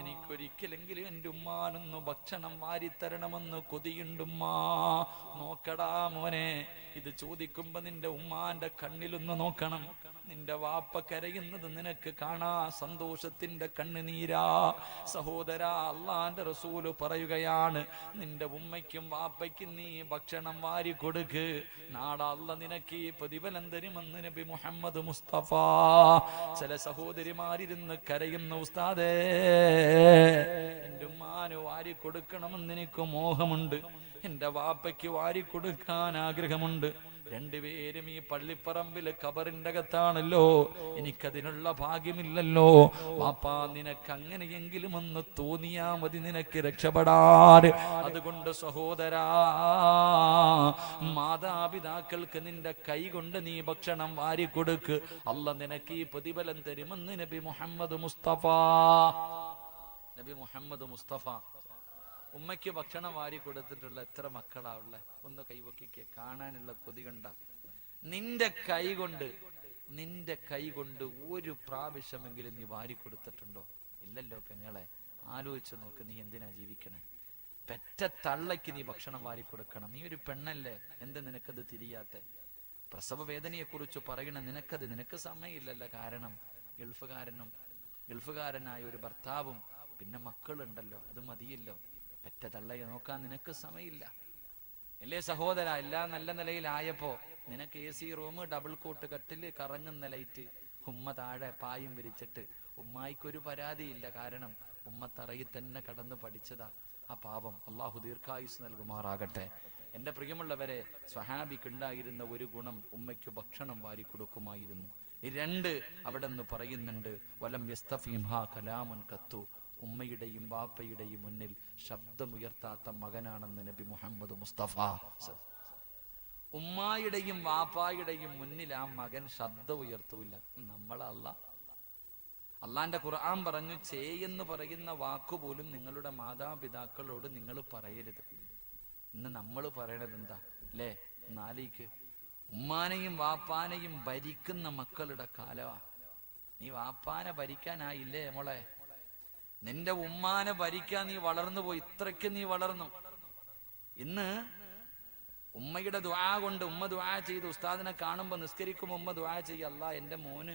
എനിക്കൊരിക്കലെങ്കിലും എൻ്റെ ഉമ്മാനൊന്ന് ഭക്ഷണം വാരിത്തരണമെന്ന് കൊതിയുണ്ടുമ്മാ. നോക്കടാ മോനെ, ഇത് ചോദിക്കുമ്പോ നിന്റെ ഉമ്മാന്റെ കണ്ണിലൊന്ന് നോക്കണം. നിന്റെ വാപ്പ കരയുന്നത് നിനക്ക് കാണാ, സന്തോഷത്തിന്റെ കണ്ണുനീരാ. സഹോദരാ, അള്ളാന്റെ റസൂല് പറയുകയാണ്, നിന്റെ ഉമ്മയ്ക്കും വാപ്പയ്ക്കും നീ ഭക്ഷണം വാരി കൊടുക്ക്, നാളെ അള്ള നിനക്ക് ഈ പ്രതിഫലം തരുമെന്ന് നബി മുഹമ്മദ് മുസ്തഫ. ചില സഹോദരിമാരിരുന്ന് കരയുന്ന, ഉസ്താദേ, എന്റെ ഉമ്മാന് വാരി കൊടുക്കണമെന്ന് എനിക്ക് മോഹമുണ്ട്, എന്റെ വാപ്പയ്ക്ക് വാരി കൊടുക്കാൻ ആഗ്രഹമുണ്ട്. രണ്ടുപേരും ഈ പള്ളിപ്പറമ്പില് കബറിന്റെ അകത്താണല്ലോ, എനിക്കതിനുള്ള ഭാഗ്യമില്ലല്ലോ. വാപ്പാ, നിനക്ക് അങ്ങനെയെങ്കിലും ഒന്ന് തോന്നിയാ മതി നിനക്ക് രക്ഷപ്പെടാൻ. അതുകൊണ്ട് സഹോദരാ, മാതാപിതാക്കൾക്ക് നിന്റെ കൈ കൊണ്ട് നീ ഭക്ഷണം വാരി കൊടുക്ക്, അല്ല നിനക്ക് ഈ പ്രതിഫലം തരുമെന്ന് നബി മുഹമ്മദ് മുസ്തഫ. നബി മുഹമ്മദ് മുസ്തഫ ഉമ്മയ്ക്ക് ഭക്ഷണം വാരി കൊടുത്തിട്ടുള്ള എത്ര മക്കളാ ഉള്ളെ? ഒന്ന് കൈവക്കിക്ക്, കാണാനുള്ള കൊതി കണ്ട. നിന്റെ കൈ കൊണ്ട് ഒരു പ്രാവശ്യമെങ്കിലും നീ വാരി കൊടുത്തിട്ടുണ്ടോ? ഇല്ലല്ലോ പെങ്ങളെ. ആലോചിച്ച് നോക്ക്, നീ എന്തിനാ ജീവിക്കണേ? പെറ്റ തള്ളയ്ക്ക് നീ ഭക്ഷണം വാരി കൊടുക്കണം. നീ ഒരു പെണ്ണല്ലേ, എന്ത് നിനക്കത് തിരിയാത്തെ? പ്രസവ വേദനയെ കുറിച്ച് പറയണ നിനക്ക് സമയമില്ലല്ലോ. കാരണം ഗൾഫുകാരനായ ഒരു ഭർത്താവും പിന്നെ മക്കളുണ്ടല്ലോ, അത് മതിയല്ലോ. പെറ്റ തള്ളയെ നോക്കാൻ നിനക്ക് സമയമില്ല അല്ലേ സഹോദര? എല്ലാം നല്ല നിലയിലായപ്പോ നിനക്ക് AC റൂം, ഡബിൾ കോട്ട് കട്ടില്, കറങ്ങുന്ന ലൈറ്റ്, ഉമ്മ താഴെ പായും വിരിച്ചിട്ട്. ഉമ്മായിക്കൊരു പരാതിയില്ല, കാരണം ഉമ്മ തറയിൽ തന്നെ കടന്ന് പഠിച്ചതാ. ആ പാവം അള്ളാഹു ദീർഘായുസ് നൽകുമാറാകട്ടെ. എൻ്റെ പ്രിയമുള്ളവരെ, സ്വഹാബിക്ക് ഉണ്ടായിരുന്ന ഒരു ഗുണം, ഉമ്മയ്ക്ക് ഭക്ഷണം വാരി കൊടുക്കുമായിരുന്നു. 2 അവിടെ നിന്ന് പറയുന്നുണ്ട്, വലം യസ്തഫീംഹാ കലാമുൻ കത്തു, ഉമ്മയുടെയും വാപ്പയുടെയും മുന്നിൽ ശബ്ദമുയർത്താത്ത മകനാണെന്ന് നബി മുഹമ്മദ് മുസ്തഫ. ഉമ്മായുടെയും വാപ്പായുടെയും മുന്നിൽ ആ മകൻ ശബ്ദം ഉയർത്തൂല. അള്ളാന്റെ ഖുർആൻ പറഞ്ഞു, എന്ന് പറയുന്ന വാക്കുപോലും നിങ്ങളുടെ മാതാപിതാക്കളോട് നിങ്ങൾ പറയരുത്. ഇന്ന് നമ്മൾ പറയണത് എന്താ അല്ലേ? നാലിക്ക് ഉമ്മാനെയും വാപ്പാനെയും ഭരിക്കുന്ന മക്കളുടെ കാലമാണ്. നീ വാപ്പാനെ ഭരിക്കാനായില്ലേ മോളെ? നിന്റെ ഉമ്മാനെ ഭരിക്കാൻ നീ വളർന്നു പോയി, ഇത്രയ്ക്ക് നീ വളർന്നു. ഇന്ന് ഉമ്മയുടെ ദുആ കൊണ്ട്, ഉമ്മ ദുആ ചെയ്തു, ഉസ്താദിനെ കാണുമ്പോൾ നിസ്കരിക്കുമ്പോൾ ഉമ്മ ദുആ ചെയ്യ, അല്ലാ എൻ്റെ മോന്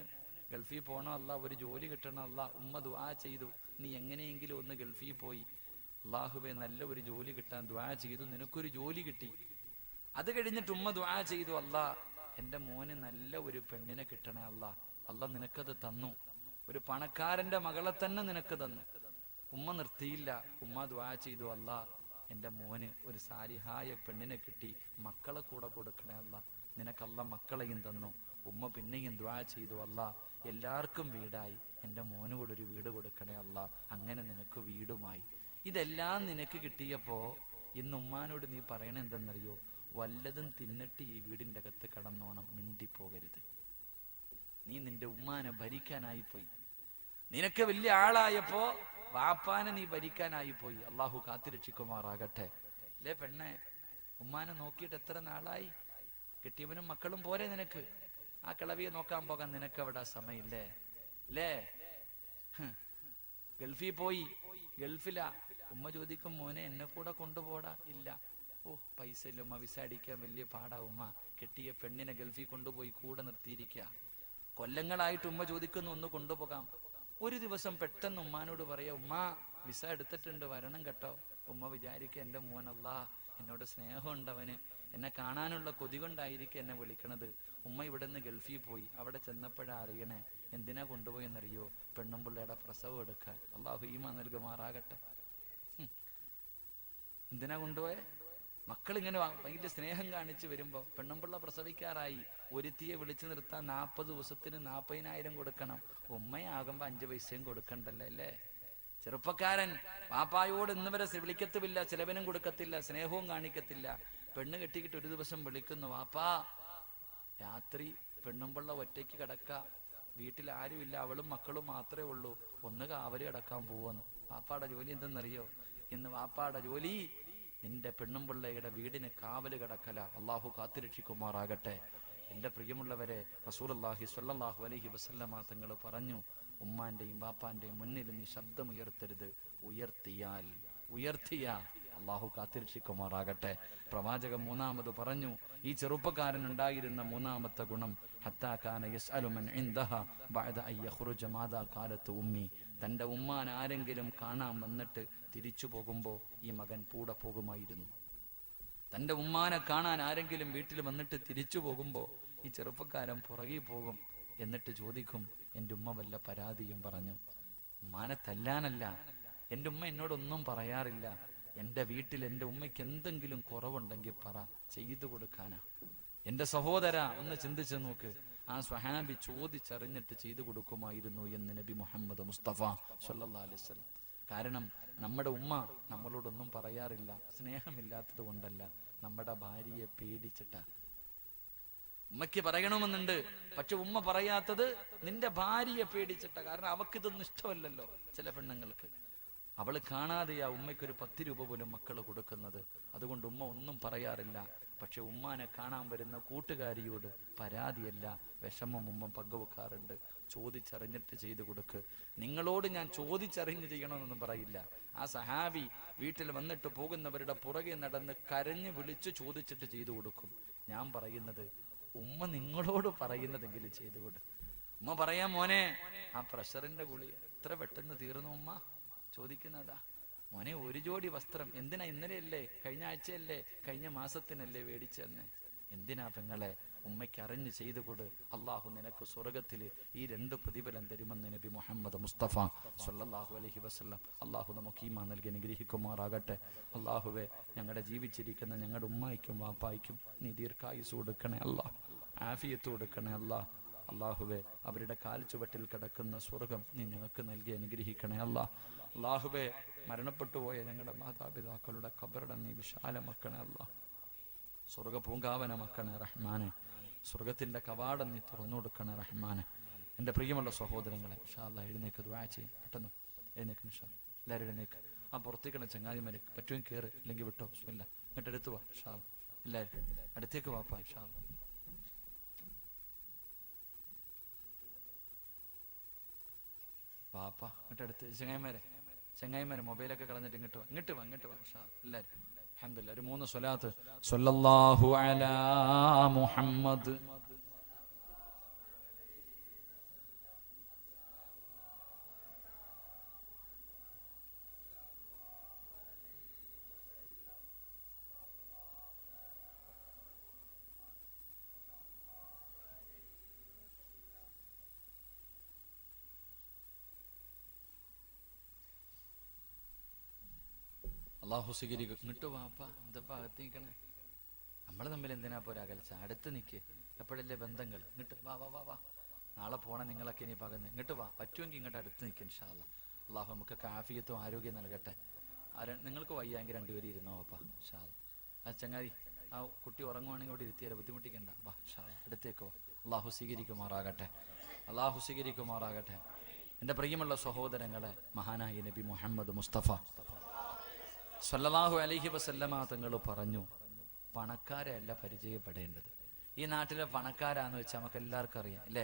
ഗൾഫിൽ പോകണം, അല്ല ഒരു ജോലി കിട്ടണം, അല്ല ഉമ്മ ദുആ ചെയ്തു, നീ എങ്ങനെയെങ്കിലും ഒന്ന് ഗൾഫിൽ പോയി അല്ലാഹുവേ നല്ല ഒരു ജോലി കിട്ടാൻ ദുആ ചെയ്തു, നിനക്കൊരു ജോലി കിട്ടി. അത് കഴിഞ്ഞിട്ട് ഉമ്മ ദുആ ചെയ്തു, അല്ലാ എൻ്റെ മോന് നല്ല ഒരു പെണ്ണിനെ കിട്ടണേ അല്ലാ, അല്ലാ നിനക്കത് തന്നു, ഒരു പണക്കാരന്റെ മകളെ തന്നെ നിനക്ക് തന്നു. ഉമ്മ നിർത്തിയില്ല, ഉമ്മ ദുആ ചെയ്തു, അല്ലാ എൻ്റെ മോന് ഒരു സാലിഹായ പെണ്ണിനെ കിട്ടി, മക്കളെ കൂടെ കൊടുക്കണേ അല്ലാ, നിനക്കല്ല മക്കളെയും തന്നു. ഉമ്മ പിന്നെയും ദുആ ചെയ്തു, അല്ലാ എല്ലാവർക്കും വീടായി, എൻ്റെ മോന് കൂടെ ഒരു വീട് കൊടുക്കണേ അല്ലാ, അങ്ങനെ നിനക്ക് വീടുമായി. ഇതെല്ലാം നിനക്ക് കിട്ടിയപ്പോ ഇന്ന് ഉമ്മാനോട് നീ പറയണ എന്തെന്നറിയോ? വല്ലതും തിന്നിട്ട് ഈ വീടിൻ്റെ അകത്ത് കടന്നോണം, മിണ്ടിപ്പോകരുത്. നീ നിന്റെ ഉമ്മാനെ ഭരിക്കാനായിപ്പോയി. നിനക്ക് വലിയ ആളായപ്പോ വാപ്പാനെ നീ ഭരിക്കാനായിപ്പോയി. അള്ളാഹു കാത്തിരക്ഷിക്കുമാറാകട്ടെ. അല്ലേ പെണ്ണെ, ഉമ്മാനെ നോക്കിയിട്ട് എത്ര നാളായി? കിട്ടിയവനും മക്കളും പോരെ നിനക്ക്? ആ കിളവിയെ നോക്കാൻ പോകാൻ നിനക്ക് അവിടെ സമയമില്ലേ? അല്ലേ? ഗൾഫിൽ പോയി, ഗൾഫിലാ. ഉമ്മ ചോദിക്കും, മോനെ എന്നെ കൂടെ കൊണ്ടുപോടാ. ഇല്ല. ഓ പൈസ ഇല്ല ഉമ്മ, വിസ അടിക്കാൻ വലിയ പാടാ ഉമ്മ. കെട്ടിയ പെണ്ണിനെ ഗൾഫിൽ കൊണ്ടുപോയി കൂടെ നിർത്തിയിരിക്കുക. കൊല്ലങ്ങളായിട്ട് ഉമ്മ ചോദിക്കുന്നു, ഒന്ന് കൊണ്ടുപോകാം. ഒരു ദിവസം പെട്ടെന്ന് ഉമ്മാനോട് പറയാ, ഉമ്മ വിസ എടുത്തിട്ടുണ്ട്, വരണം കേട്ടോ. ഉമ്മ വിചാരിക്കുക, എൻ്റെ മോൻ അല്ലാ എന്നോട് സ്നേഹമുണ്ട്, അവന് എന്നെ കാണാനുള്ള കൊതി കൊണ്ടായിരിക്കും എന്നെ വിളിക്കണത്. ഉമ്മ ഇവിടെ നിന്ന് ഗൾഫിൽ പോയി. അവിടെ ചെന്നപ്പോഴാ അറിയണേ. എന്തിനാ കൊണ്ടുപോയി എന്നറിയോ? പെണ്ണും പിള്ളയുടെ പ്രസവം എടുക്കാൻ. അള്ളാഹു ഈമാൻ നൽകുമാറാകട്ടെ. എന്തിനാ കൊണ്ടുപോയെ? മക്കളിങ്ങനെ വലിയ സ്നേഹം കാണിച്ചു വരുമ്പോ പെണ്ണുമ്പിള്ള പ്രസവിക്കാറായി, ഒരുത്തിയെ വിളിച്ചു നിർത്താൻ 40 ദിവസത്തിന് 40,000 കൊടുക്കണം. ഉമ്മയാകുമ്പോ 5 പൈസയും കൊടുക്കണ്ടല്ലേ അല്ലേ? ചെറുപ്പക്കാരൻ വാപ്പായോട് ഇന്ന് വരെ വിളിക്കത്തുമില്ല, ചിലവനും കൊടുക്കത്തില്ല, സ്നേഹവും കാണിക്കത്തില്ല. പെണ്ണ് കെട്ടിക്കിട്ട് ഒരു ദിവസം വിളിക്കുന്നു, വാപ്പാ രാത്രി പെണ്ണുമ്പിള്ള ഒറ്റയ്ക്ക് കിടക്ക, വീട്ടിൽ ആരുമില്ല, അവളും മക്കളും മാത്രമേ ഉള്ളൂ, ഒന്ന് കാവല് കിടക്കാൻ പോവെന്ന്. വാപ്പാടെ ജോലി എന്തെന്നറിയോ? ഇന്ന് വാപ്പാടെ ജോലി നിന്റെ പെണ്ണുമ്പിള്ളയുടെ വീടിന് കാവല് കിടക്കല. അള്ളാഹു കാത്തുരക്ഷിക്കുമാറാകട്ടെ. എൻ്റെ പ്രിയമുള്ളവരെ, റസൂലുള്ളാഹി സ്വല്ലല്ലാഹു അലൈഹി വസല്ലമ തങ്ങൾ പറഞ്ഞു, ഉമ്മാന്റെയും ബാപ്പാന്റെയും മുന്നിൽ നീ ശബ്ദമുയർത്തരുത്. ഉയർത്തിയാൽ അള്ളാഹു കാത്തുരക്ഷിക്കുമാറാകട്ടെ. പ്രവാചകൻ 3ാമത് പറഞ്ഞു, ഈ ചെറുപ്പക്കാരൻ ഉണ്ടായിരുന്ന 3ാമത്തെ ഗുണം, ഹത്താ കാന യസ്അലു മൻ ഇൻദഹ ബഅദ അൻ യഖ്റുജ മാദാ ഖാലത്ത് ഉമ്മി. തൻ്റെ ഉമ്മാൻ ആരെങ്കിലും കാണാൻ വന്നിട്ട് തിരിച്ചു പോകുമ്പോൾ ഈ മകൻ കൂടെ പോകുമായിരുന്നു. തൻ്റെ ഉമ്മാനെ കാണാൻ ആരെങ്കിലും വീട്ടിൽ വന്നിട്ട് തിരിച്ചു പോകുമ്പോൾ ഈ ചെറുപ്പക്കാരൻ പുറകെ പോകും. എന്നിട്ട് ചോദിക്കും, എൻ്റെ ഉമ്മ വല്ല പരാതിയും പറഞ്ഞു? ഉമ്മാനെ തല്ലാനല്ല, എൻ്റെ ഉമ്മ എന്നോടൊന്നും പറയാറില്ല. എൻ്റെ വീട്ടിൽ എൻ്റെ ഉമ്മയ്ക്ക് എന്തെങ്കിലും കുറവുണ്ടെങ്കിൽ പറ, ചെയ്തു കൊടുക്കാനാ. എൻ്റെ സഹോദര, ഒന്ന് ചിന്തിച്ചു നോക്ക്. ആ സ്വഹാബി ചോദിച്ചറിഞ്ഞിട്ട് ചെയ്തു കൊടുക്കുമായിരുന്നു എന്ന് നബി മുഹമ്മദ് മുസ്തഫ സ്വല്ലല്ലാഹു അലൈഹി വസല്ലം. കാരണം നമ്മുടെ ഉമ്മ നമ്മളോടൊന്നും പറയാറില്ല, സ്നേഹമില്ലാത്തത് കൊണ്ടല്ല, നമ്മുടെ ഭാര്യയെ പേടിച്ചിട്ടാ. ഉമ്മയ്ക്ക് പറയണമെന്നുണ്ട്, പക്ഷെ ഉമ്മ പറയാത്തത് നിന്റെ ഭാര്യയെ പേടിച്ചിട്ടാ. കാരണം അവക്കിതൊന്നും ഇഷ്ടമല്ലല്ലോ. ചില പെണ്ണുങ്ങൾക്ക് അവള് കാണാതെയാ ഉമ്മയ്ക്കൊരു 10 രൂപ പോലും മക്കള് കൊടുക്കുന്നത്. അതുകൊണ്ട് ഉമ്മ ഒന്നും പറയാറില്ല. പക്ഷെ ഉമ്മാനെ കാണാൻ വരുന്ന കൂട്ടുകാരിയോട് പരാതിയല്ല, വിഷമം ഉമ്മ പങ്കുവെക്കാറുണ്ട്. ചോദിച്ചറിഞ്ഞിട്ട് ചെയ്തു കൊടുക്ക്. നിങ്ങളോട് ഞാൻ ചോദിച്ചറിഞ്ഞ് ചെയ്യണമെന്നൊന്നും പറയില്ല. ആ സഹാബി വീട്ടിൽ വന്നിട്ട് പോകുന്നവരുടെ പുറകെ നടന്ന് കരഞ്ഞു വിളിച്ചു ചോദിച്ചിട്ട് ചെയ്തു കൊടുക്കും. ഞാൻ പറയുന്നത്, ഉമ്മ നിങ്ങളോട് പറയുന്നതെങ്കിലും ചെയ്തു കൊടു. ഉമ്മ പറയാം, മോനെ ആ പ്രഷറിന്റെ ഗുളിക എത്ര പെട്ടെന്ന് തീർന്നു ഉമ്മ ചോദിക്കുന്നതാ. മോനെ ഒരു ജോഡി വസ്ത്രം എന്തിനാ? ഇന്നലെയല്ലേ, കഴിഞ്ഞ ആഴ്ചയല്ലേ, കഴിഞ്ഞ മാസത്തിനല്ലേ മേടിച്ചു തന്നെ. എന്തിനാ പെങ്ങളെ? ഉമ്മയ്ക്ക് അറിഞ്ഞ് ചെയ്തു കൊട്. അള്ളാഹു നിനക്ക് സ്വർഗത്തിൽ ഈ 2 പ്രതിഫലം തരുമെന്ന് നബി മുഹമ്മദ് മുസ്തഫ സല്ലല്ലാഹു അലൈഹി വസല്ലം. അള്ളാഹു നമുക്ക് ഈമാൻ നൽകി അനുഗ്രഹിക്കുമാറാകട്ടെ. അള്ളാഹുവെ, ഞങ്ങളുടെ ജീവിച്ചിരിക്കുന്ന ഞങ്ങളുടെ ഉമ്മായിക്കും വാപ്പായിക്കും നീ ദീർഘായുസ് കൊടുക്കണേ അല്ലാ, ആഫിയത്ത് കൊടുക്കണേ അല്ലാ. അള്ളാഹുവെ, അവരുടെ കാൽച്ചുവട്ടിൽ കിടക്കുന്ന സ്വർഗം നീ ഞങ്ങൾക്ക് നൽകി അനുഗ്രഹിക്കണേ അല്ലാ. അള്ളാഹുവെ, മരണപ്പെട്ടു പോയ ഞങ്ങളുടെ മാതാപിതാക്കളുടെ ഖബറിടം നീ വിശാലമാക്കണേ അല്ലാ. സ്വർഗ പൂങ്കാവനമാക്കണേ റഹ്മാനെ. സ്വർഗത്തിന്റെ കവാടം നീ തുറന്നു കൊടുക്കണേ റഹ്മാനെ. എൻ്റെ പ്രിയമുള്ള സഹോദരങ്ങളെ, ഇൻഷാ അല്ലാഹ് എഴുന്നേക്ക് ദുആ ചെയ്യും. പെട്ടെന്ന് എഴുന്നേക്ക് ഇൻഷാ. എല്ലാവരും എഴുന്നേക്ക്. ആ പുറത്തേക്കണ ചങ്ങാതിമാരെ പറ്റുമെങ്കിൽ കയറ്, ഇല്ലെങ്കിൽ വിട്ടോ. ഇല്ല, ഇങ്ങോട്ട് എടുത്തു വാ ഇൻഷാ അല്ലാഹ്. എല്ലാവരും അടുത്തേക്ക് വാപ്പാ ഇൻഷാ അല്ലാഹ്. വാപ്പാ ഇങ്ങോട്ട് അടുത്ത്. ചങ്ങായിമാരെ മൊബൈലൊക്കെ കളഞ്ഞിട്ട് ഇങ്ങോട്ട് വാ ഇൻഷാ അല്ലാഹ്. എല്ലാവരും അൽഹംദുലില്ലാഹ് ഒരു 3 സ്വലാത്ത്. സ്വല്ലല്ലാഹു അലാ മുഹമ്മദ് അള്ളാഹു സ്വീകരിക്കും. ഇങ്ങോട്ട് വാപ്പാ, എന്തപ്പാ അകത്തേക്കണേ? നമ്മൾ തമ്മിൽ എന്തിനാ പോരാ അകൽച്ച? അടുത്ത് നിൽക്ക്. എപ്പോഴല്ലേ ബന്ധങ്ങൾ? ഇങ്ങോട്ട് വാ വാ വാ വാ. നാളെ പോണേ നിങ്ങളൊക്കെ ഇനി പകന്ന്. ഇങ്ങോട്ട് വാ, പറ്റുമെങ്കിൽ ഇങ്ങോട്ട് അടുത്ത് നിൽക്കും ഇൻഷാ അല്ലാഹ്. അള്ളാഹു നമുക്ക് ആഫിയത്തും ആരോഗ്യം നൽകട്ടെ. നിങ്ങൾക്ക് വയ്യാമെങ്കിൽ 2 പേര് ഇരുന്നോ വാപ്പാ ഇൻഷാ അല്ലാഹ്. ആ ചങ്ങാതി, ആ കുട്ടി ഉറങ്ങുവാണെങ്കിൽ അവിടെ ഇരുത്തിയാലോ, ബുദ്ധിമുട്ടിക്കണ്ട. വാ ഇൻഷാ അല്ലാഹ്, അടുത്തേക്ക് വാ. അള്ളാഹു സ്വീകരിക്കുമാറാകട്ടെ. അള്ളാഹു സ്വീകരിക്കുമാറാകട്ടെ. എൻ്റെ പ്രിയമുള്ള സഹോദരങ്ങളെ, മഹാനായ നബി മുഹമ്മദ് മുസ്തഫ സല്ലല്ലാഹു അലൈഹി വസല്ലമ തങ്ങൾ പറഞ്ഞു, പണക്കാരെ അല്ല പരിചയപ്പെടേണ്ടത്. ഈ നാട്ടിലെ പണക്കാരാന്ന് വെച്ചാൽ നമുക്ക് എല്ലാവർക്കും അറിയാം അല്ലേ?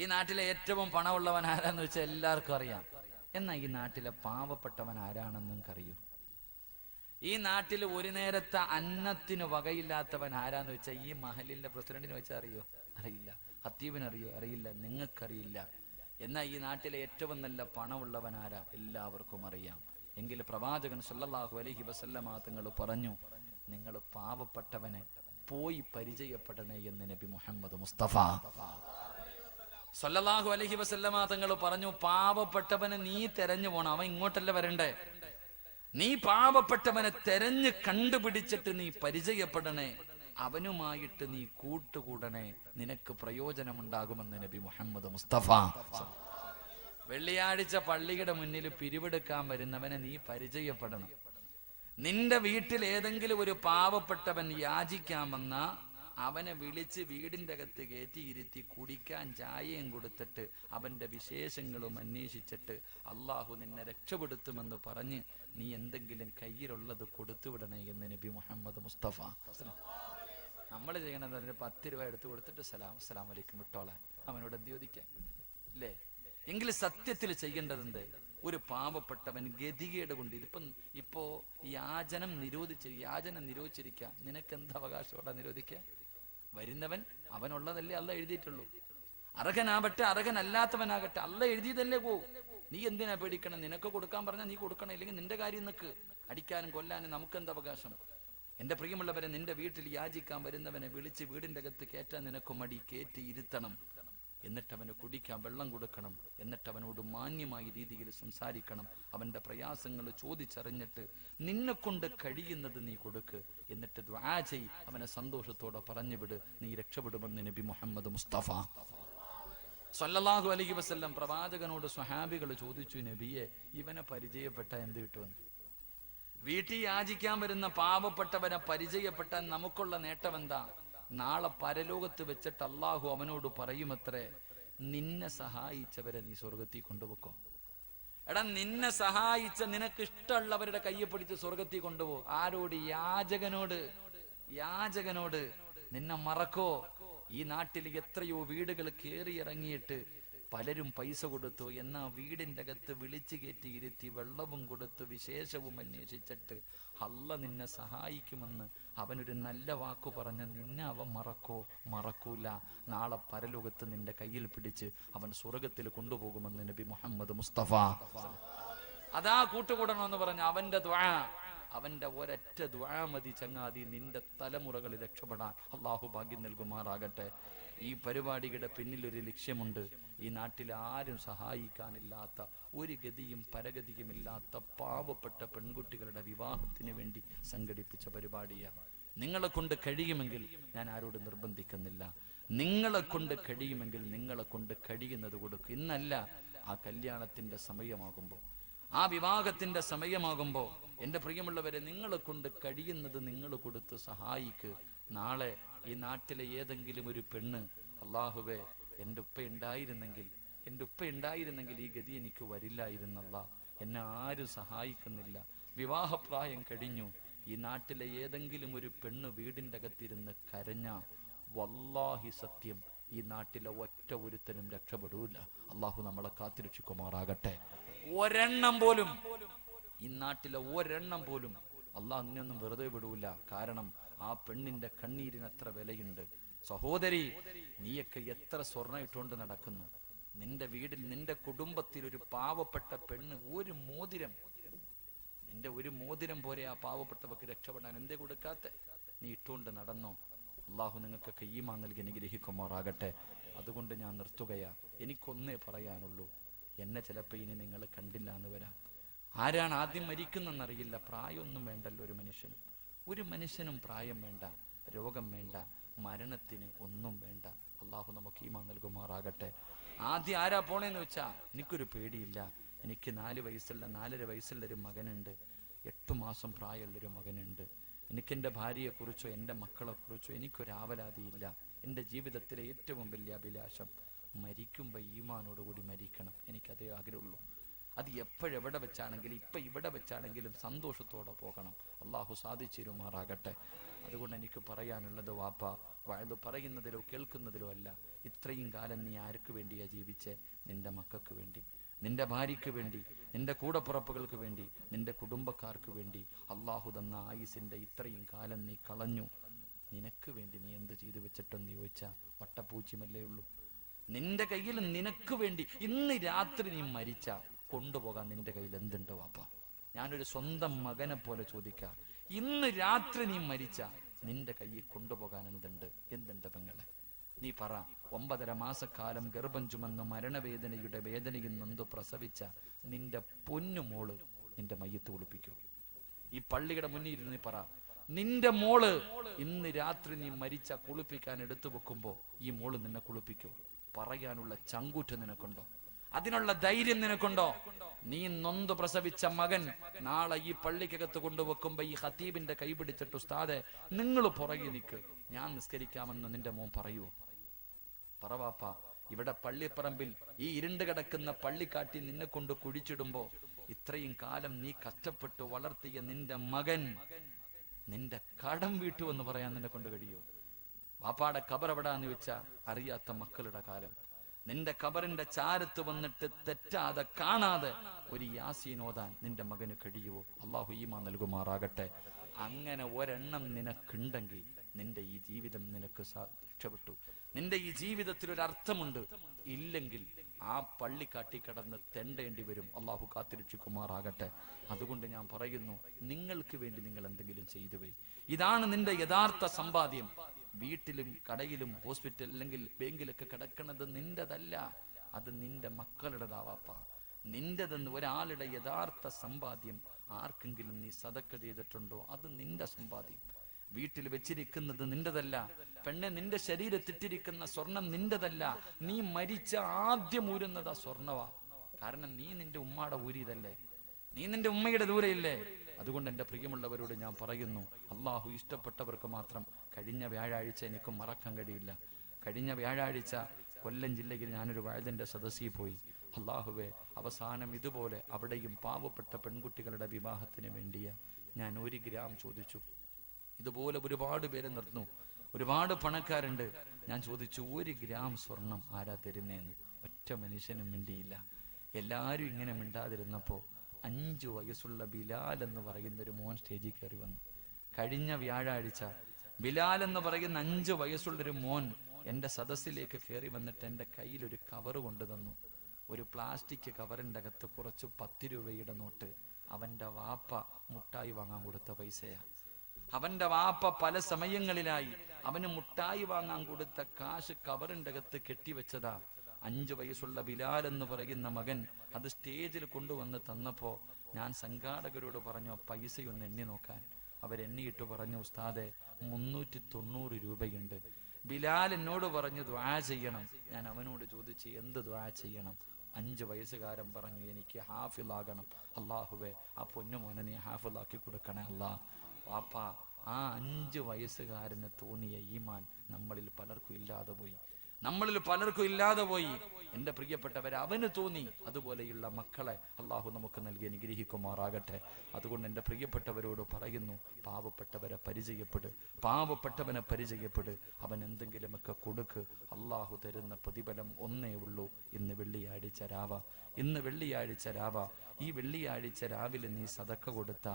ഈ നാട്ടിലെ ഏറ്റവും പണമുള്ളവൻ ആരാന്ന് വെച്ചാൽ എല്ലാവർക്കും അറിയാം. എന്നാൽ ഈ നാട്ടിലെ പാവപ്പെട്ടവൻ ആരാണെന്ന് നിങ്ങൾക്ക് അറിയൂ? ഈ നാട്ടിൽ ഒരു നേരത്തെ അന്നത്തിന് വകയില്ലാത്തവൻ ആരാന്ന് വെച്ചാൽ ഈ മഹലിന്റെ പ്രസിഡന്റിന് വെച്ചാൽ അറിയോ? അറിയില്ല. ഹത്തീബിനറിയോ? അറിയില്ല. നിങ്ങൾക്കറിയില്ല. എന്നാൽ ഈ നാട്ടിലെ ഏറ്റവും നല്ല പണമുള്ളവൻ ആരാ? എല്ലാവർക്കും അറിയാം. എങ്കിൽ പ്രവാചകൻ സല്ലല്ലാഹു അലൈഹി വസല്ലമ തങ്ങൾ പറഞ്ഞു, നിങ്ങൾ പാവപ്പെട്ടവനെ പോയി പരിചയപ്പെടണേ എന്ന് നബി മുഹമ്മദ് മുസ്തഫ സല്ലല്ലാഹു അലൈഹി വസല്ലമ തങ്ങൾ പറഞ്ഞു. പാവപ്പെട്ടവനെ നീ തെരഞ്ഞു പോണം, അവൻ ഇങ്ങോട്ടല്ല വരണ്ടേ. നീ പാവപ്പെട്ടവനെ തെരഞ്ഞ് കണ്ടുപിടിച്ചിട്ട് നീ പരിചയപ്പെടണേ, അവനുമായിട്ട് നീ കൂട്ടുകൂടണേ, നിനക്ക് പ്രയോജനമുണ്ടാകുമെന്ന് നബി മുഹമ്മദ് മുസ്തഫ. വെള്ളിയാഴ്ച പള്ളിയുടെ മുന്നിൽ പിരിവെടുക്കാൻ വരുന്നവനെ നീ പരിചയപ്പെടണം. നിന്റെ വീട്ടിൽ ഏതെങ്കിലും ഒരു പാവപ്പെട്ടവൻ യാചിക്കാൻ വന്ന അവനെ വിളിച്ച് വീടിന്റെ അകത്ത് കയറ്റിയിരുത്തി കുടിക്കാൻ ചായയും കൊടുത്തിട്ട് അവന്റെ വിശേഷങ്ങളും അന്വേഷിച്ചിട്ട് അള്ളാഹു നിന്നെ രക്ഷപ്പെടുത്തുമെന്ന് പറഞ്ഞ് നീ എന്തെങ്കിലും കയ്യിലുള്ളത് കൊടുത്തുവിടണേ എന്ന് നബി മുഹമ്മദ് മുസ്തഫ. നമ്മൾ ചെയ്യണമെന്ന് പറഞ്ഞ 10 രൂപ എടുത്തു കൊടുത്തിട്ട് അസ്സലാമു അലൈക്കും വിട്ടോളാൻ അവനോട് എന്ത് ചോദിക്കാൻ അല്ലേ? എങ്കിൽ സത്യത്തിൽ ചെയ്യേണ്ടത് എന്ത്? ഒരു പാവപ്പെട്ടവൻ ഗതികേട് കൊണ്ട് ഇപ്പോ യാചനം നിരോധിച്ചിരിക്കുക. നിനക്ക് എന്ത് അവകാശത്തോടെ നിരോധിക്കുക? വരുന്നവൻ അവനുള്ളതല്ലേ അല്ല എഴുതിയിട്ടുള്ളൂ. അർഹനാവട്ടെ അർഹനല്ലാത്തവനാകട്ടെ അല്ല എഴുതിയതല്ലേ പോവും. നീ എന്തിനാ പേടിക്കണം? നിനക്ക് കൊടുക്കാൻ പറഞ്ഞാൽ നീ കൊടുക്കണം, ഇല്ലെങ്കിൽ നിന്റെ കാര്യം നിൽക്ക്. അടിക്കാനും കൊല്ലാനും നമുക്കെന്ത് അവകാശം? എന്റെ പ്രിയമുള്ളവരെ, നിന്റെ വീട്ടിൽ യാചിക്കാൻ വരുന്നവനെ വിളിച്ച് വീടിന്റെ അകത്ത് കയറ്റാൻ നിനക്ക് മടി, കയറ്റി ഇരുത്തണം. എന്നിട്ട് അവന് കുടിക്കാൻ വെള്ളം കൊടുക്കണം. എന്നിട്ട് അവനോട് മാന്യമായ രീതിയിൽ സംസാരിക്കണം. അവന്റെ പ്രയാസങ്ങൾ ചോദിച്ചറിഞ്ഞിട്ട് നിന്നെ കൊണ്ട് കഴിയുന്നത് നീ കൊടുക്ക്. എന്നിട്ട് ദുആ ചെയ്, അവനെ സന്തോഷത്തോടെ പറഞ്ഞു വിട്, നീ രക്ഷപ്പെടുമെന്ന് നബി മുഹമ്മദ് മുസ്തഫ സല്ലല്ലാഹു അലൈഹി വസല്ലം. പ്രവാചകനോട് സ്വഹാബികൾ ചോദിച്ചു, നബിയെ, ഇവനെ പരിചയപ്പെട്ട എന്ത് കിട്ടുമെന്ന്? വീട്ടിൽ യാചിക്കാൻ വരുന്ന പാവപ്പെട്ടവനെ പരിചയപ്പെട്ടാൽ നമുക്കുള്ള നേട്ടം എന്താ? നാളെ പരലോകത്ത് വെച്ചിട്ട് അള്ളാഹു അവനോട് പറയുമത്രേ, നിന്നെ സഹായിച്ചവരെ നീ സ്വർഗത്തിൽ കൊണ്ടുപോക്കോ. എടാ, നിന്നെ സഹായിച്ച നിനക്ക് ഇഷ്ടമുള്ളവരുടെ കയ്യെ പിടിച്ച് സ്വർഗത്തിൽ കൊണ്ടുപോ. ആരോട്? യാചകനോട്. നിന്നെ മറക്കോ? ഈ നാട്ടിൽ എത്രയോ വീടുകൾ കയറിയിറങ്ങിയിട്ട് പലരും പൈസ കൊടുത്തു. എന്നാ വീടിന്റെ അകത്ത് വിളിച്ചു കയറ്റിയിരുത്തി വെള്ളവും കൊടുത്ത് വിശേഷവും അന്വേഷിച്ചിട്ട് അല്ല നിന്നെ സഹായിക്കുമെന്ന് അവനൊരു നല്ല വാക്കു പറഞ്ഞ് നിന്നെ അവൻ മറക്കൂല. നാളെ പരലോകത്ത് നിന്റെ കയ്യിൽ പിടിച്ച് അവൻ സ്വർഗത്തിൽ കൊണ്ടുപോകുമെന്ന് നബി മുഹമ്മദ് മുസ്തഫ. അതാ കൂട്ടുകൂടണമെന്ന് പറഞ്ഞ അവന്റെ ദുആ, അവന്റെ ഒരൊറ്റ ദുആ മതി ചങ്ങാതി നിന്റെ തലമുറകൾ രക്ഷപ്പെടാൻ. അള്ളാഹു ഭാഗ്യം നൽകുമാറാകട്ടെ. ഈ പരിപാടിയുടെ പിന്നിലൊരു ലക്ഷ്യമുണ്ട്. ഈ നാട്ടിൽ ആരും സഹായിക്കാനില്ലാത്ത, ഒരു ഗതിയും പരഗതിയുമില്ലാത്ത പാവപ്പെട്ട പെൺകുട്ടികളുടെ വിവാഹത്തിന് വേണ്ടി സംഘടിപ്പിച്ച പരിപാടിയാണ്. നിങ്ങളെ കൊണ്ട് കഴിയുമെങ്കിൽ, ഞാൻ ആരോട് നിർബന്ധിക്കുന്നില്ല, നിങ്ങളെ കൊണ്ട് കഴിയുമെങ്കിൽ നിങ്ങളെ കൊണ്ട് കഴിയുന്നത് കൊടുക്കും. ഇന്നല്ല, ആ കല്യാണത്തിന്റെ സമയമാകുമ്പോൾ, ആ വിവാഹത്തിന്റെ സമയമാകുമ്പോൾ എൻ്റെ പ്രിയമുള്ളവരെ, നിങ്ങളെ കൊണ്ട് കഴിയുന്നത് നിങ്ങൾ കൊടുത്ത് സഹായിക്ക്. നാളെ ഈ നാട്ടിലെ ഏതെങ്കിലും ഒരു പെണ്ണ്, അള്ളാഹുവേ എൻ്റെ ഉപ്പ ഉണ്ടായിരുന്നെങ്കിൽ ഈ ഗതി എനിക്ക് വരില്ലായിരുന്നല്ല, എന്നെ ആരും സഹായിക്കുന്നില്ല, വിവാഹപ്രായം കഴിഞ്ഞു, ഈ നാട്ടിലെ ഏതെങ്കിലും ഒരു പെണ്ണ് വീടിൻ്റെ അകത്തിരുന്ന് കരഞ്ഞ, വല്ലാഹി സത്യം, ഈ നാട്ടിലെ ഒറ്റ ഒരുത്തനും രക്ഷപ്പെടൂല. അള്ളാഹു നമ്മളെ കാത്തിരക്ഷിക്കുമാറാകട്ടെ. ഒരെണ്ണം പോലും, ഈ നാട്ടിലെ ഒരെണ്ണം പോലും അള്ളാഹ് അങ്ങനെയൊന്നും വെറുതെ വിടൂല. കാരണം ആ പെണ്ണിന്റെ കണ്ണീരിന് എത്ര വിലയുണ്ട്. സഹോദരി, നീയൊക്കെ എത്ര സ്വർണ്ണം ഇട്ടുകൊണ്ട് നടക്കുന്നു. നിന്റെ വീട്ടിൽ, നിന്റെ കുടുംബത്തിൽ ഒരു പാവപ്പെട്ട പെണ്ണ് ഒരു മോതിരം പോരെ ആ പാവപ്പെട്ടവർക്ക് രക്ഷപ്പെടാൻ എന്തേ കൊടുക്കാത്ത? നീ ഇട്ടുകൊണ്ട് നടന്നോ? അള്ളാഹു നിങ്ങൾക്ക് ഈമാൻ നൽകി അനുഗ്രഹിക്കുമാറാകട്ടെ. അതുകൊണ്ട് ഞാൻ നിർത്തുകയാ. എനിക്കൊന്നേ പറയാനുള്ളൂ, എന്നെ ചിലപ്പോൾ ഇനി നിങ്ങൾ കണ്ടില്ല എന്ന് വരാം. ആരാണ് ആദ്യം മരിക്കുന്നെന്നറിയില്ല. പ്രായമൊന്നും വേണ്ടല്ലോ ഒരു മനുഷ്യനും പ്രായം വേണ്ട, രോഗം വേണ്ട, മരണത്തിന് ഒന്നും വേണ്ട. അള്ളാഹു നമുക്ക് ഈമാൻ നൽകുമാറാകട്ടെ. ആദ്യം ആരാ പോണേന്ന് വെച്ചാ, എനിക്കൊരു പേടിയില്ല, എനിക്ക് 4.5 വയസ്സുള്ള ഒരു മകനുണ്ട്, 8 മാസം പ്രായമുള്ളൊരു മകനുണ്ട്, എനിക്കെൻ്റെ ഭാര്യയെക്കുറിച്ചോ എൻ്റെ മക്കളെക്കുറിച്ചോ എനിക്കൊരാവലാതിയില്ല. എൻ്റെ ജീവിതത്തിലെ ഏറ്റവും വലിയ അഭിലാഷം മരിക്കുമ്പോൾ ഈമാനോടുകൂടി മരിക്കണം. എനിക്കതേ ആഗ്രഹമുള്ളൂ. അത് എപ്പോഴെവിടെ വെച്ചാണെങ്കിലും, ഇവിടെ വെച്ചാണെങ്കിലും സന്തോഷത്തോടെ പോകണം. അള്ളാഹു സാധിച്ചിരുമാറാകട്ടെ. അതുകൊണ്ട് എനിക്ക് പറയാനുള്ളത്, വാപ്പ വയത് പറയുന്നതിലോ കേൾക്കുന്നതിലോ അല്ല, ഇത്രയും കാലം നീ ആർക്ക് വേണ്ടിയാ ജീവിച്ചേ? നിന്റെ മക്കൾക്ക് വേണ്ടി, നിന്റെ ഭാര്യയ്ക്ക് വേണ്ടി, നിന്റെ കൂടപ്പുറപ്പുകൾക്ക് വേണ്ടി, നിന്റെ കുടുംബക്കാർക്ക് വേണ്ടി. അള്ളാഹു തന്ന ആയുസിന്റെ ഇത്രയും കാലം നീ കളഞ്ഞു. നിനക്ക് വേണ്ടി നീ എന്ത് ചെയ്തു വെച്ചിട്ടെന്ന് ചോദിച്ചാ വട്ടപ്പൂച്ചിമല്ലേ ഉള്ളൂ. നിന്റെ കയ്യിൽ നിനക്ക് വേണ്ടി ഇന്ന് രാത്രി നീ മരിച്ച കൊണ്ടുപോകാൻ നിന്റെ കയ്യിൽ എന്തുണ്ട് വാപ്പ? ഞാനൊരു സ്വന്തം മകനെ പോലെ ചോദിക്കാം, ഇന്ന് രാത്രി നീ മരിച്ച നിന്റെ കയ്യിൽ കൊണ്ടുപോകാൻ എന്തുണ്ട് പെങ്ങളെ? നീ പറ. 9.5 മാസക്കാലം ഗർഭം ചുമന്ന് മരണവേദനയുടെ വേദനയിൽ നൊന്തു പ്രസവിച്ച നിന്റെ പൊന്നുമോള് നിന്റെ മയ്യത്ത് കുളിപ്പിക്കൂ? ഈ പള്ളിയുടെ മുന്നിൽ ഇരുന്ന് നീ പറ, നിന്റെ മോള് ഇന്ന് രാത്രി നീ മരിച്ച കുളിപ്പിക്കാൻ എടുത്തു വെക്കുമ്പോ ഈ മോള് നിന്നെ കുളിപ്പിക്കൂ? പറയാനുള്ള ചങ്കൂറ്റം നിനക്കുണ്ടോ? അതിനുള്ള ധൈര്യം നിനക്കുണ്ടോ? നീ നൊന്തു പ്രസവിച്ച മകൻ നാളെ ഈ പള്ളിക്കകത്ത് കൊണ്ടുവെക്കുമ്പോ ഈ ഖതീബിന്റെ കൈ പിടിച്ചിട്ട്, ഉസ്താദെ നിങ്ങൾ പുറകെ നിൽക്ക്, ഞാൻ നിസ്കരിക്കാമെന്ന് നിന്റെ മോൻ പറയുവോ? പറവാപ്പ. ഇവിടെ പള്ളിപ്പറമ്പിൽ ഈ ഇരുണ്ട് കിടക്കുന്ന പള്ളിക്കാട്ടി നിന്നെ കൊണ്ട് കുഴിച്ചിടുമ്പോ ഇത്രയും കാലം നീ കഷ്ടപ്പെട്ട് വളർത്തിയ നിന്റെ മകൻ നിന്റെ കടം വീട്ടു എന്ന് പറയാൻ നിന്നെ കൊണ്ട് കഴിയോ? വാപ്പാടെ ഖബർ എവിടാന്ന് വെച്ചാ അറിയാത്ത മക്കളുടെ കാലം. നിന്റെ ഖബറിന്റെ ചാരത്ത് വന്നിട്ട് തെറ്റാതെ കാണാതെ ഒരു യാസീൻ ഓതാൻ നിന്റെ മകന് കഴിയുവോ? അള്ളാഹു ഈമാൻ നൽകുമാറാകട്ടെ. അങ്ങനെ ഒരെണ്ണം നിനക്കുണ്ടെങ്കിൽ നിന്റെ ഈ ജീവിതം നിനക്ക് രക്ഷപ്പെട്ടു. നിന്റെ ഈ ജീവിതത്തിൽ ഒരു അർത്ഥമുണ്ട്. ഇല്ലെങ്കിൽ ആ പള്ളി കാട്ടി കിടന്ന് തെണ്ടേണ്ടി വരും. അള്ളാഹു കാത്തിരക്ഷിക്കുമാറാകട്ടെ. അതുകൊണ്ട് ഞാൻ പറയുന്നു, നിങ്ങൾക്ക് വേണ്ടി നിങ്ങൾ എന്തെങ്കിലും ചെയ്തു പോയി. ഇതാണ് നിന്റെ യഥാർത്ഥ സമ്പാദ്യം. വീട്ടിലും കടയിലും ഹോസ്പിറ്റൽ അല്ലെങ്കിൽ ബാങ്കിലൊക്കെ കിടക്കുന്നത് നിന്റെതല്ല, അത് നിന്റെ മക്കളുടെതാവാപ്പ. നിന്റെതെന്ന് ഒരാളുടെ യഥാർത്ഥ സമ്പാദ്യം ആർക്കെങ്കിലും നീ സദക്ക ചെയ്തിട്ടുണ്ടോ? അത് നിന്റെ സമ്പാദ്യം. വീട്ടിൽ വെച്ചിരിക്കുന്നത് നിന്റെതല്ല. പെണ്ണെ, നിന്റെ ശരീരത്തിട്ടിരിക്കുന്ന സ്വർണം നിന്റെതല്ല. നീ മരിച്ച ആദ്യം ഊരുന്നത് ആ സ്വർണവാ. കാരണം നീ നിന്റെ ഉമ്മയുടെ ഊരിയതല്ലേ, നീ നിന്റെ ഉമ്മയുടെ ദൂരയില്ലേ. അതുകൊണ്ട് എൻ്റെ പ്രിയമുള്ളവരോട് ഞാൻ പറയുന്നു, അള്ളാഹു ഇഷ്ടപ്പെട്ടവർക്ക് മാത്രം. കഴിഞ്ഞ വ്യാഴാഴ്ച എനിക്ക് മറക്കാൻ കഴിയില്ല. കഴിഞ്ഞ വ്യാഴാഴ്ച കൊല്ലം ജില്ലയിൽ ഞാനൊരു വഴുതിൻ്റെ സദസ്സിൽ പോയി. അള്ളാഹുവെ, അവസാനം ഇതുപോലെ അവിടെയും പാവപ്പെട്ട പെൺകുട്ടികളുടെ വിവാഹത്തിന് വേണ്ടിയ ഞാൻ 1 ഗ്രാം ചോദിച്ചു. ഇതുപോലെ ഒരുപാട് പേരെ നിർന്നു, ഒരുപാട് പണക്കാരുണ്ട്. ഞാൻ ചോദിച്ചു, 1 ഗ്രാം സ്വർണം ആരാ തരുന്നേന്ന്? ഒറ്റ മനുഷ്യനും മിണ്ടിയില്ല. എല്ലാവരും ഇങ്ങനെ മിണ്ടാതിരുന്നപ്പോൾ 5 വയസ്സുള്ള ബിലാൽ എന്ന് പറയുന്ന ഒരു മോൻ സ്റ്റേജിൽ കയറി വന്നു. കഴിഞ്ഞ വ്യാഴാഴ്ച ബിലാൽ എന്ന് പറയുന്ന 5 വയസ്സുള്ളൊരു മോൻ എൻ്റെ സദസ്സിലേക്ക് കയറി വന്നിട്ട് എൻ്റെ കയ്യിൽ ഒരു കവർ കൊണ്ടു തന്നു. ഒരു പ്ലാസ്റ്റിക് കവറിൻ്റെ അകത്ത് കുറച്ച് 10 രൂപയുടെ നോട്ട്. ആ അവന്റെ വാപ്പ മുട്ടായി വാങ്ങാൻ കൊടുത്ത പൈസയാ. അവന്റെ വാപ്പ പല സമയങ്ങളിലായി അവന് മുട്ടായി വാങ്ങാൻ കൊടുത്ത കാശ് കവറിന്റെ അകത്ത് കെട്ടിവെച്ചതാ. 5 വയസ്സുള്ള ബിലാൽ എന്ന് പറയുന്ന മകൻ അത് സ്റ്റേജിൽ കൊണ്ടുവന്ന് തന്നപ്പോ ഞാൻ സംഘാടകരോട് പറഞ്ഞു പൈസയൊന്ന് എണ്ണി നോക്കാൻ. അവരെണ്ണിയിട്ട് പറഞ്ഞു ഉസ്താദെ 390 രൂപയുണ്ട്. ബിലാൽ എന്നോട് പറഞ്ഞു ദുആ ചെയ്യണം. ഞാൻ അവനോട് ചോദിച്ചു എന്ത് ദുആ ചെയ്യണം? 5 വയസ്സുകാരൻ പറഞ്ഞു എനിക്ക് ഹാഫിളാകണം. അള്ളാഹുവേ ആ പൊന്നുമോനെ നീ ഹാഫിളാക്കി കൊടുക്കണേ അല്ലാ. വാപ്പാ, ആ 5 വയസ്സുകാരന് തോന്നിയ ഈമാൻ നമ്മളിൽ പലർക്കും ഇല്ലാതെ പോയി. എന്റെ പ്രിയപ്പെട്ടവരെ, അവന് തോന്നി. അതുപോലെയുള്ള മക്കളെ അള്ളാഹു നമുക്ക് നൽകി അനുഗ്രഹിക്കുമാറാകട്ടെ. അതുകൊണ്ട് എൻ്റെ പ്രിയപ്പെട്ടവരോട് പറയുന്നു, പാവപ്പെട്ടവനെ പരിചയപ്പെട്. അവൻ എന്തെങ്കിലുമൊക്കെ കൊടുക്ക്. അള്ളാഹു തരുന്ന പ്രതിഫലം ഒന്നേ ഉള്ളൂ. ഇന്ന് വെള്ളിയാഴ്ച രാവ. ഈ വെള്ളിയാഴ്ച രാവിലെ നീ സദക്ക കൊടുത്ത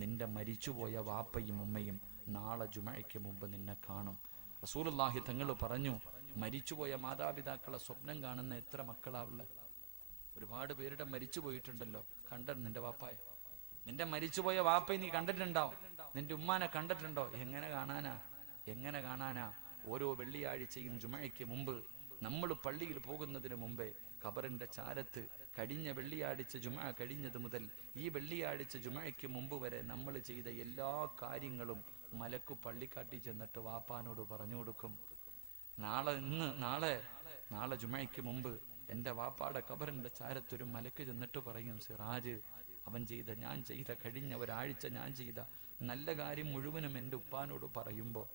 നിന്റെ മരിച്ചുപോയ വാപ്പയും ഉമ്മയും നാളെ ജുമഅയ്ക്ക് മുമ്പ് നിന്നെ കാണും. റസൂലുള്ളാഹി തങ്ങൾ പറഞ്ഞു, മരിച്ചുപോയ മാതാപിതാക്കളെ സ്വപ്നം കാണുന്ന എത്ര മക്കളാവുള്ള? ഒരുപാട് പേരുടെ മരിച്ചു പോയിട്ടുണ്ടല്ലോ. നിന്റെ വാപ്പായ, നിന്റെ മരിച്ചുപോയ വാപ്പയെ നീ കണ്ടിട്ടുണ്ടാവും. നിന്റെ ഉമ്മാനെ കണ്ടിട്ടുണ്ടോ? എങ്ങനെ കാണാനാ? ഓരോ വെള്ളിയാഴ്ചയും ജുമഅയ്ക്ക് മുമ്പ് നമ്മൾ പള്ളിയിൽ പോകുന്നതിന് മുമ്പേ ഖബറിന്റെ ചാരത്ത് കഴിഞ്ഞ വെള്ളിയാഴ്ച ജുമഅ കഴിഞ്ഞത് മുതൽ ഈ വെള്ളിയാഴ്ച ജുമഅയ്ക്ക് മുമ്പ് വരെ നമ്മൾ ചെയ്ത എല്ലാ കാര്യങ്ങളും മലക്കു പള്ളിക്കാട്ടി ചെന്നിട്ട് വാപ്പാനോട് പറഞ്ഞു കൊടുക്കും. നാളെ ജുമഅയ്ക്ക് മുമ്പ് എൻ്റെ വാപ്പാടെ ഖബറിന്റെ ചാരത്തൊരു മലക്ക് ചെന്നിട്ട് പറയും, സിറാജ്, ഞാൻ ചെയ്ത കഴിഞ്ഞ ഒരാഴ്ച ഞാൻ ചെയ്ത നല്ല കാര്യം മുഴുവനും എൻ്റെ ഉപ്പാനോട് പറയുമ്പോൾ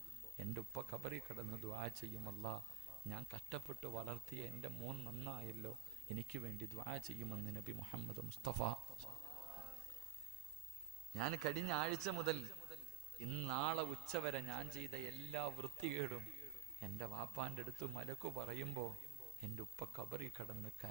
എൻ്റെ ഉപ്പ ഖബറിൽ കിടന്ന് ദുആ ചെയ്യും, അല്ലാ ഞാൻ കഷ്ടപ്പെട്ട് വളർത്തിയ എൻ്റെ മോൻ നന്നായല്ലോ, എനിക്ക് വേണ്ടി ദുആ ചെയ്യുമെന്ന് നബി മുഹമ്മദ് മുസ്തഫ. ഞാൻ കഴിഞ്ഞ ആഴ്ച മുതൽ നാളെ ഉച്ചവരെ ഞാൻ ചെയ്ത എല്ലാ വൃത്തികേടും എൻ്റെ വാപ്പാന്റെ അടുത്ത് മലക്കു പറയുമ്പോ എൻ്റെ ഉപ്പ ഖബറിൽ കിടന്ന്